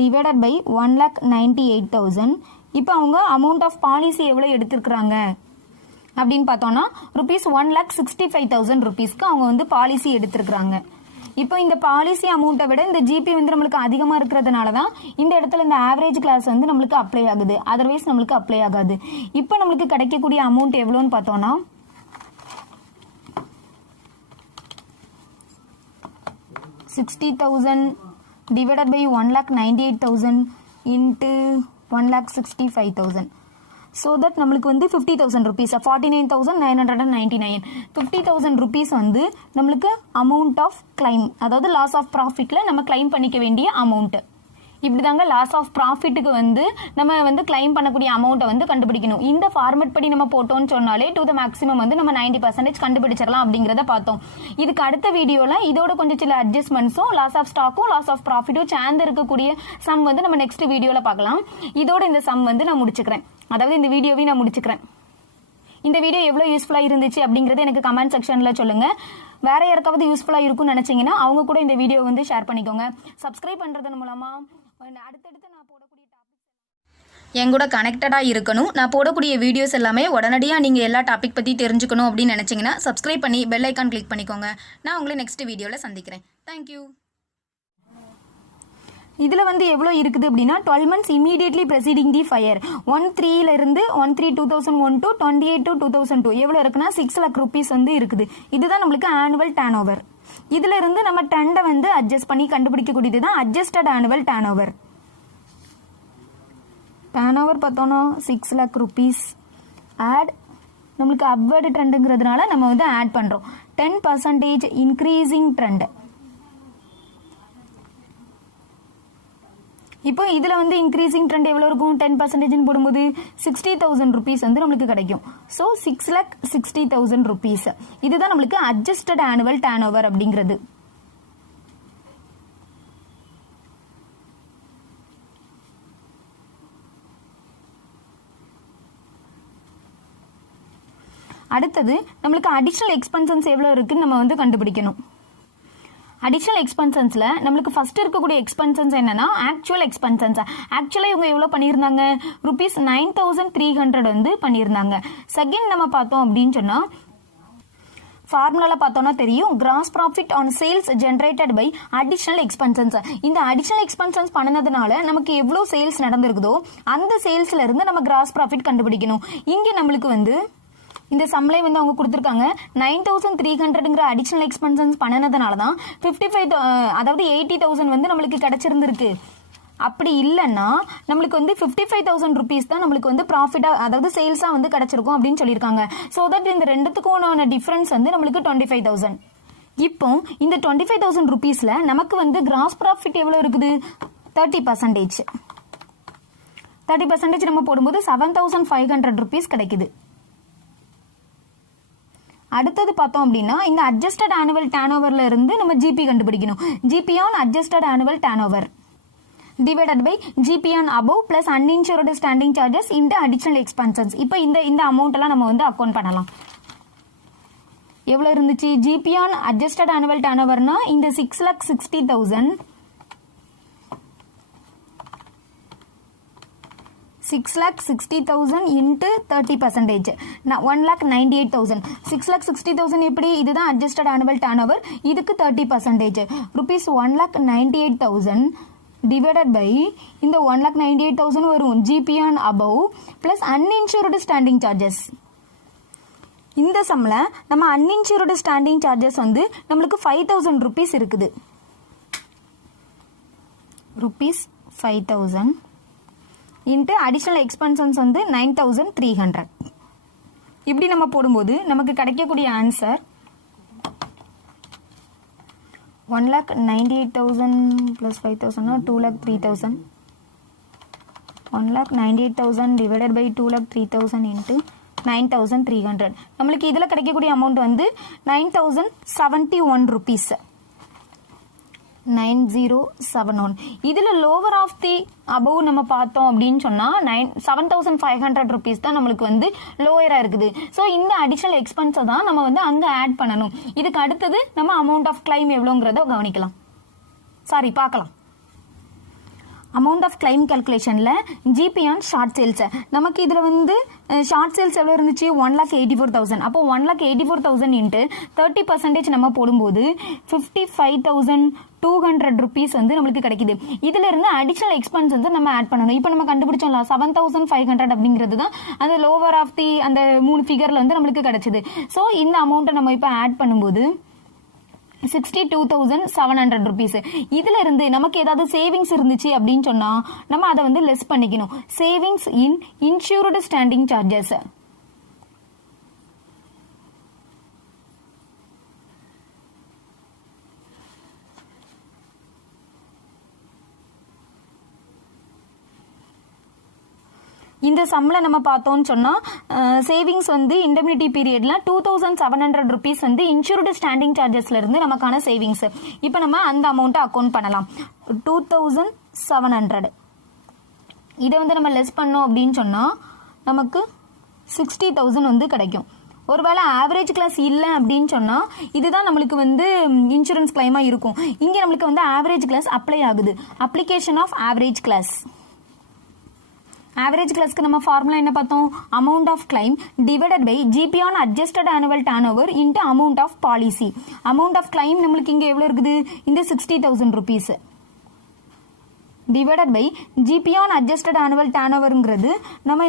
Divided by 1,98,000. இப்போ அவங்க அமௌண்ட் ஆஃப் பாலிசி எவ்வளவு எடுத்திருக்கிறாங்க அப்படின்னு பார்த்தோம்னா ₹1,65,000 rupeesக்கு அவங்க வந்து பாலிசி எடுத்திருக்கிறாங்க. இப்போ இந்த பாலிசி அமௌண்ட்டை விட இந்த ஜிபி வந்து நம்மளுக்கு அதிகமா இருக்கிறதுனால தான் இந்த இடத்துல இந்த ஆவரேஜ் கிளாஸ் வந்து நம்மளுக்கு அப்ளை ஆகுது. அதர்வைஸ் நம்மளுக்கு அப்ளை ஆகாது. இப்போ நம்மளுக்கு கிடைக்கக்கூடிய அமௌண்ட் எவ்வளோன்னு பார்த்தோம்னா 60,000 divided by 1,98,000 into 1,65,000. So that நம்மளுக்கு வந்து 50,000 rupees 49,999. 50,000 rupees வந்து நம்மளுக்கு amount of claim, அதாவது loss of profitல நம்ம claim பண்ணிக்க வேண்டிய amount. இப்படிதாங்க லாஸ் ஆஃப் ப்ராஃபிட்டுக்கு வந்து நம்ம வந்து கிளைம் பண்ணக்கூடிய அமௌண்ட்டை வந்து கண்டுபிடிக்கணும். இந்த ஃபார்மேட் படி நம்ம போட்டோம்னு சொன்னாலே டு த மேக்ஸிமம் வந்து நம்ம 90% கண்டுபிடிச்சிடலாம் அப்படிங்கிறத பார்த்தோம். இதுக்கு அடுத்த வீடியோல இதோட கொஞ்சம் சில அட்ஜஸ்ட்மெண்ட்ஸும் லாஸ் ஆஃப் ஸ்டாக்கும் லாஸ் ஆஃப் ப்ராஃபிட்டும் சேர்ந்து இருக்கக்கூடிய சம் வந்து நம்ம நெக்ஸ்ட் வீடியோல பார்க்கலாம். இதோட இந்த சம் வந்து நான் முடிச்சுக்கிறேன், அதாவது இந்த வீடியோவையும் நான் முடிச்சுக்கிறேன். இந்த வீடியோ எவ்வளோ யூஸ்ஃபுல்லாக இருந்துச்சு அப்படிங்கறது எனக்கு கமெண்ட் செக்ஷனில் சொல்லுங்க. வேற யாருக்காவது யூஸ்ஃபுல்லாக இருக்கும்னு நினைச்சீங்கன்னா அவங்க கூட இந்த வீடியோ வந்து ஷேர் பண்ணிக்கோங்க. சப்ஸ்கிரைப் பண்றதன் மூலமா அடுத்தடுத்து நான் போடக்கூடிய என் கூட கனெக்டடாக இருக்கணும். நான் போடக்கூடிய வீடியோஸ் எல்லாமே உடனடியாக நீங்கள் எல்லா டாபிக் பற்றி தெரிஞ்சுக்கணும் அப்படின்னு நினச்சிங்கன்னா சப்ஸ்கிரைப் பண்ணி பெல் ஐக்கான் கிளிக் பண்ணிக்கோங்க. நான் உங்களை நெக்ஸ்ட் வீடியோவில் சந்திக்கிறேன். தேங்க்யூ. இதில் வந்து எவ்வளோ இருக்குது அப்படின்னா 12 months immediately preceding the fire 13 2001 to 28 to 2002 எவ்வளோ இருக்குன்னா 6 lakh rupees வந்து இருக்குது. இதுதான் நம்மளுக்கு ஆனுவல் டர்ன் ஓவர். இதுல இருந்து நம்ம ட்ரெண்டை வந்து அட்ஜஸ்ட் பண்ணி கண்டுபிடிக்கக்கூடியது தான் adjusted annual turn over. Turn over பார்த்தோன்னா 6 lakh rupees ஆட் நம்மளுக்கு அப்வர்டு ட்ரெண்டுங்கிறதுனால நம்ம வந்து ஆட் பண்ணுறோம். 10% இன்க்ரீசிங் ட்ரெண்ட். இப்போ இதில் வந்து இன்க்ரீசிங் ட்ரெண்ட் எவ்வளோ இருக்கும்? 10% போடும்போது 60,000 rupees வந்து நம்மளுக்கு கிடைக்கும். So 6,60,000 rupees. இதுதான் நம்மளுக்கு அட்ஜஸ்டட் ஆனுவல் டர்ன் ஓவர் அப்படிங்கிறது. அடுத்தது நம்மளுக்கு அடிஷனல் எக்ஸ்பென்சன்ஸ் எவ்வளோ இருக்குன்னு நம்ம வந்து கண்டுபிடிக்கணும். அடிஷனல் எக்ஸ்பென்சன்ஸ்ல நம்மளுக்கு ஃபர்ஸ்ட் இருக்கக்கூடிய எக்ஸ்பென்சன்ஸ் என்னன்னா ஆக்சுவல் எக்ஸ்பென்சன்ஸ். ஆக்சுவலா இவங்க எவ்வளவு பண்ணியிருந்தாங்க? ₹9,300 வந்து பண்ணியிருந்தாங்க. செகண்ட் நம்ம பார்த்தோம் அப்படின்னு சொன்னா ஃபார்முலால பார்த்தோம்னா தெரியும், gross profit on sales generated by additional expenses. இந்த அடிஷனல் எக்ஸ்பென்சன்ஸ் பண்ணனதுனால நமக்கு எவ்வளவு சேல்ஸ் நடந்திருக்குதோ அந்த சேல்ஸ்ல இருந்து நம்ம கிராஸ் ப்ராஃபிட் கண்டுபிடிக்கணும். இங்க நம்மளுக்கு வந்து இந்த சம்ளை வந்து அவங்க கொடுத்துருக்காங்க 9,300ங்கிற அடிஷனல் எக்ஸ்பென்சன்ஸ் பண்ணனதுனால தான் 55 அதாவது 80,000 வந்து நம்மளுக்கு கிடைச்சிருந்திருக்கு. அப்படி இல்லைன்னா நம்மளுக்கு வந்து 55,000 rupees தான் நம்மளுக்கு வந்து ப்ராஃபிட்டா அதாவது சேல்ஸா வந்து கிடைச்சிருக்கும் அப்படின்னு சொல்லியிருக்காங்க. ஸோ தட் இந்த ரெண்டுத்துக்கும் டிஃபரன்ஸ் வந்து நம்மளுக்கு 25,000. இப்போ இந்த 25,000 rupeesல நமக்கு வந்து கிராஸ் ப்ராஃபிட் எவ்வளவு இருக்குது? 30%. 30% நம்ம போடும்போது 7,500 rupees கிடைக்குது. அடுத்தது பார்த்தோம் அப்படின்னா இந்த அட்ஜஸ்டட் ஆனுவல் டர்ன் ஓவர்ல இருந்து நம்ம ஜிபி கண்டுபிடிக்கணும். GP on adjusted annual turn over divided by GP on above plus uninsured standing charges into additional expenses. இப்போ இந்த அமௌண்ட் எல்லாம் நம்ம வந்து அக்கௌண்ட் பண்ணலாம். எவ்வளவு இருந்துச்சு? ஜிபி ஆன் அட்ஜஸ்டட் ஆனுவல் டர்ன் ஓவர்னா இந்த 6,60,000 6,60,000 into 30%. 1,98,000. 6,60,000 எப்படி? இதுதான் அட்ஜஸ்டட் ஆனுவல் டர்ன் ஓவர். இதுக்கு 30% rupees 1,98,000 டிவைடட் பை இந்த 1,98,000 வரும் GP on above plus uninsured standing charges. இந்த சம்ல நம்ம அன்இன்சூர்டு ஸ்டாண்டிங் சார்ஜஸ் வந்து நம்மளுக்கு 5,000 rupees இருக்குது. ₹5,000 இன்ட்டு அடிஷனல் எக்ஸ்பென்சன்ஸ் வந்து 9,300. இப்படி நம்ம போடும்போது நமக்கு கிடைக்கக்கூடிய answer 1,98,000 plus 5,000 2,03,000. 1,98,000 divided by 2,03,000 into 9,300. நம்மளுக்கு இதில் கிடைக்கக்கூடிய அமௌண்ட் வந்து 9,071 rupees. 9071. இதுல லோவர் ஆஃப் தி அபவ் நம்ம பார்த்தோம் அப்படின்னு சொன்னா 7,500 rupees தான் நம்மளுக்கு வந்து லோயரா இருக்குது. ஸோ இந்த அடிஷனல் எக்ஸ்பென்ஸை தான் நம்ம வந்து அங்க ஆட் பண்ணணும். இதுக்கு அடுத்தது நம்ம அமௌண்ட் ஆஃப் கிளைம் எவ்வளோங்கிறத கவனிக்கலாம். பார்க்கலாம். அமௌண்ட் ஆஃப் கிளைம் கால்குலேஷன்ல ஜிபி ஆன் ஷார்ட் சேல்ஸ் நமக்கு இதுல வந்து ஷார்ட் சேல்ஸ் எவ்வளவு இருந்துச்சு? 1,84,000. அப்போ 1,84,000 இன்ட்டு 30% நம்ம போடும்போது 55,200 rupees வந்து நம்மளுக்கு கிடைக்குது. இதுல இருந்து அடிஷனல் எக்ஸ்பென்ஸ் வந்து நம்ம ஆட் பண்ணணும். இப்போ நம்ம கண்டுபிடிச்சோம்ல 7,500 அப்படிங்கிறது தான் அந்த லோவர் ஆஃப் தி அந்த 3 ஃபிகர்ல வந்து நம்மளுக்கு கிடைச்சது. ஸோ இந்த அமௌண்ட்டை நம்ம இப்போ ஆட் பண்ணும்போது 62,700 rupees. இதுல இருந்து நமக்கு ஏதாவது சேவிங்ஸ் இருந்துச்சு அப்படின்னு சொன்னா நம்ம அதை வந்து லெஸ் பண்ணிக்கணும். Savings in insured standing charges. இந்த சம்ல நம்ம பார்த்தோம்னு சொன்னா சேவிங்ஸ் வந்து இண்டெம்னிட்டி பீரியட்ல 2,700 rupees வந்து இன்சூர்டு ஸ்டாண்டிங் சார்ஜஸ்ல இருந்து நமக்கான சேவிங்ஸ். இப்போ நம்ம அந்த அமௌண்ட்டை அக்கௌண்ட் பண்ணலாம். 2,700 இதை வந்து நம்ம லெஸ் பண்ணோம் அப்படின்னு சொன்னா நமக்கு 60,000 வந்து கிடைக்கும். ஒருவேளை ஆவரேஜ் கிளாஸ் இல்லை அப்படின்னு சொன்னால் இதுதான் நம்மளுக்கு வந்து இன்சூரன்ஸ் கிளைமாக இருக்கும். இங்கே நம்மளுக்கு வந்து ஆவரேஜ் கிளாஸ் அப்ளை ஆகுது. Application of average clause. Average கிளாஸ்க்கு நம்ம ஃபார்முலா என்ன பார்த்தோம்? Amount of claim divided by GP on adjusted annual turn over into amount of policy. Amount of claim நம்மளுக்கு இங்கே எவ்வளோ இருக்குது? இந்த 60,000 rupees divided by GP on adjusted annual turn ஓவருங்கிறது நம்ம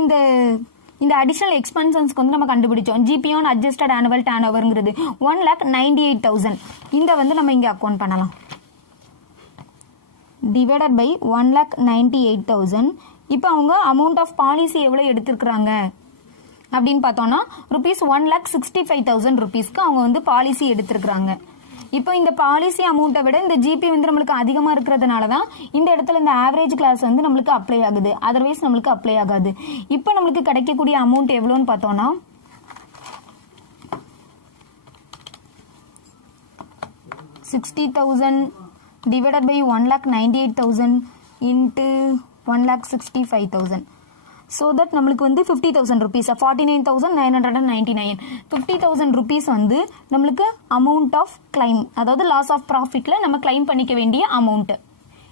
இந்த அடிஷனல் எக்ஸ்பென்சன்ஸ்க்கு வந்து நம்ம கண்டுபிடிச்சோம். GP on adjusted annual turn ஓவருங்கிறது 1,98,000. இந்த வந்து நம்ம இங்கே அக்கௌண்ட் பண்ணலாம். Divided by 1,98,000. இப்போ அவங்க அமௌண்ட் ஆஃப் பாலிசி எவ்வளோ எடுத்துருக்குறாங்க அப்படின்னு பார்த்தோன்னா ₹1,65,000 அவங்க வந்து பாலிசி எடுத்துருக்குறாங்க. இப்போ இந்த பாலிசி அமௌண்ட்டை விட இந்த ஜிபி வந்து நம்மளுக்கு அதிகமாக இருக்கிறதுனால தான் இந்த இடத்துல இந்த ஆவரேஜ் கிளாஸ் வந்து நம்மளுக்கு அப்ளை ஆகுது. அதர்வைஸ் நம்மளுக்கு அப்ளை ஆகாது. இப்போ நம்மளுக்கு கிடைக்கக்கூடிய அமௌண்ட் எவ்வளோன்னு பார்த்தோன்னா 60,000 divided by 1,98,000 into 1,65,000. So that நம்மளுக்கு வந்து 50,000 rupees, 49,999. 50,000 rupees வந்து நம்மளுக்கு அமௌண்ட் ஆஃப் கிளைம், அதாவது லாஸ் ஆஃப் ப்ராஃபிட்ல நம்ம கிளைம் பண்ணிக்க வேண்டிய அமௌண்ட்.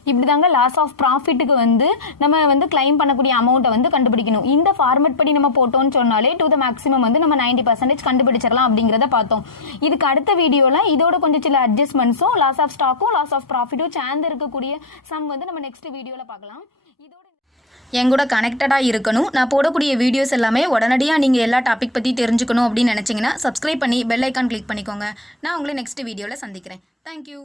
இப்படி தாங்க லாஸ் ஆஃப் ப்ராஃபிட்டுக்கு வந்து நம்ம வந்து கிளைம் பண்ணக்கூடிய அமௌண்ட்டை வந்து கண்டுபிடிக்கணும். இந்த ஃபார்மேட் படி நம்ம போட்டோம்னு சொன்னாலே டு த மேக்ஸிமம் வந்து நம்ம 90% கண்டுபிடிச்சிடலாம் அப்படிங்கிறத பார்த்தோம். இதுக்கு அடுத்த வீடியோவில் இதோட கொஞ்சம் சில அட்ஜஸ்ட்மெண்ட்ஸும் லாஸ் ஆஃப் ஸ்டாக்கும் லாஸ் ஆஃப் ப்ராஃபிட்டும் சேர்ந்து இருக்கக்கூடிய சம் வந்து நம்ம நெக்ஸ்ட் வீடியோவில் பார்க்கலாம். இதோட எங்கூட கனெக்டடாக இருக்கணும். நான் போடக்கூடிய வீடியோஸ் எல்லாமே உடனடியாக நீங்கள் எல்லா டாபிக் பற்றி தெரிஞ்சுக்கணும் அப்படின்னு நினச்சிங்கன்னா சப்ஸ்கிரைப் பண்ணி பெல் ஐக்கான் கிளிக் பண்ணிக்கோங்க. நான் உங்களை நெக்ஸ்ட் வீடியோவில் சந்திக்கிறேன். தேங்க்யூ.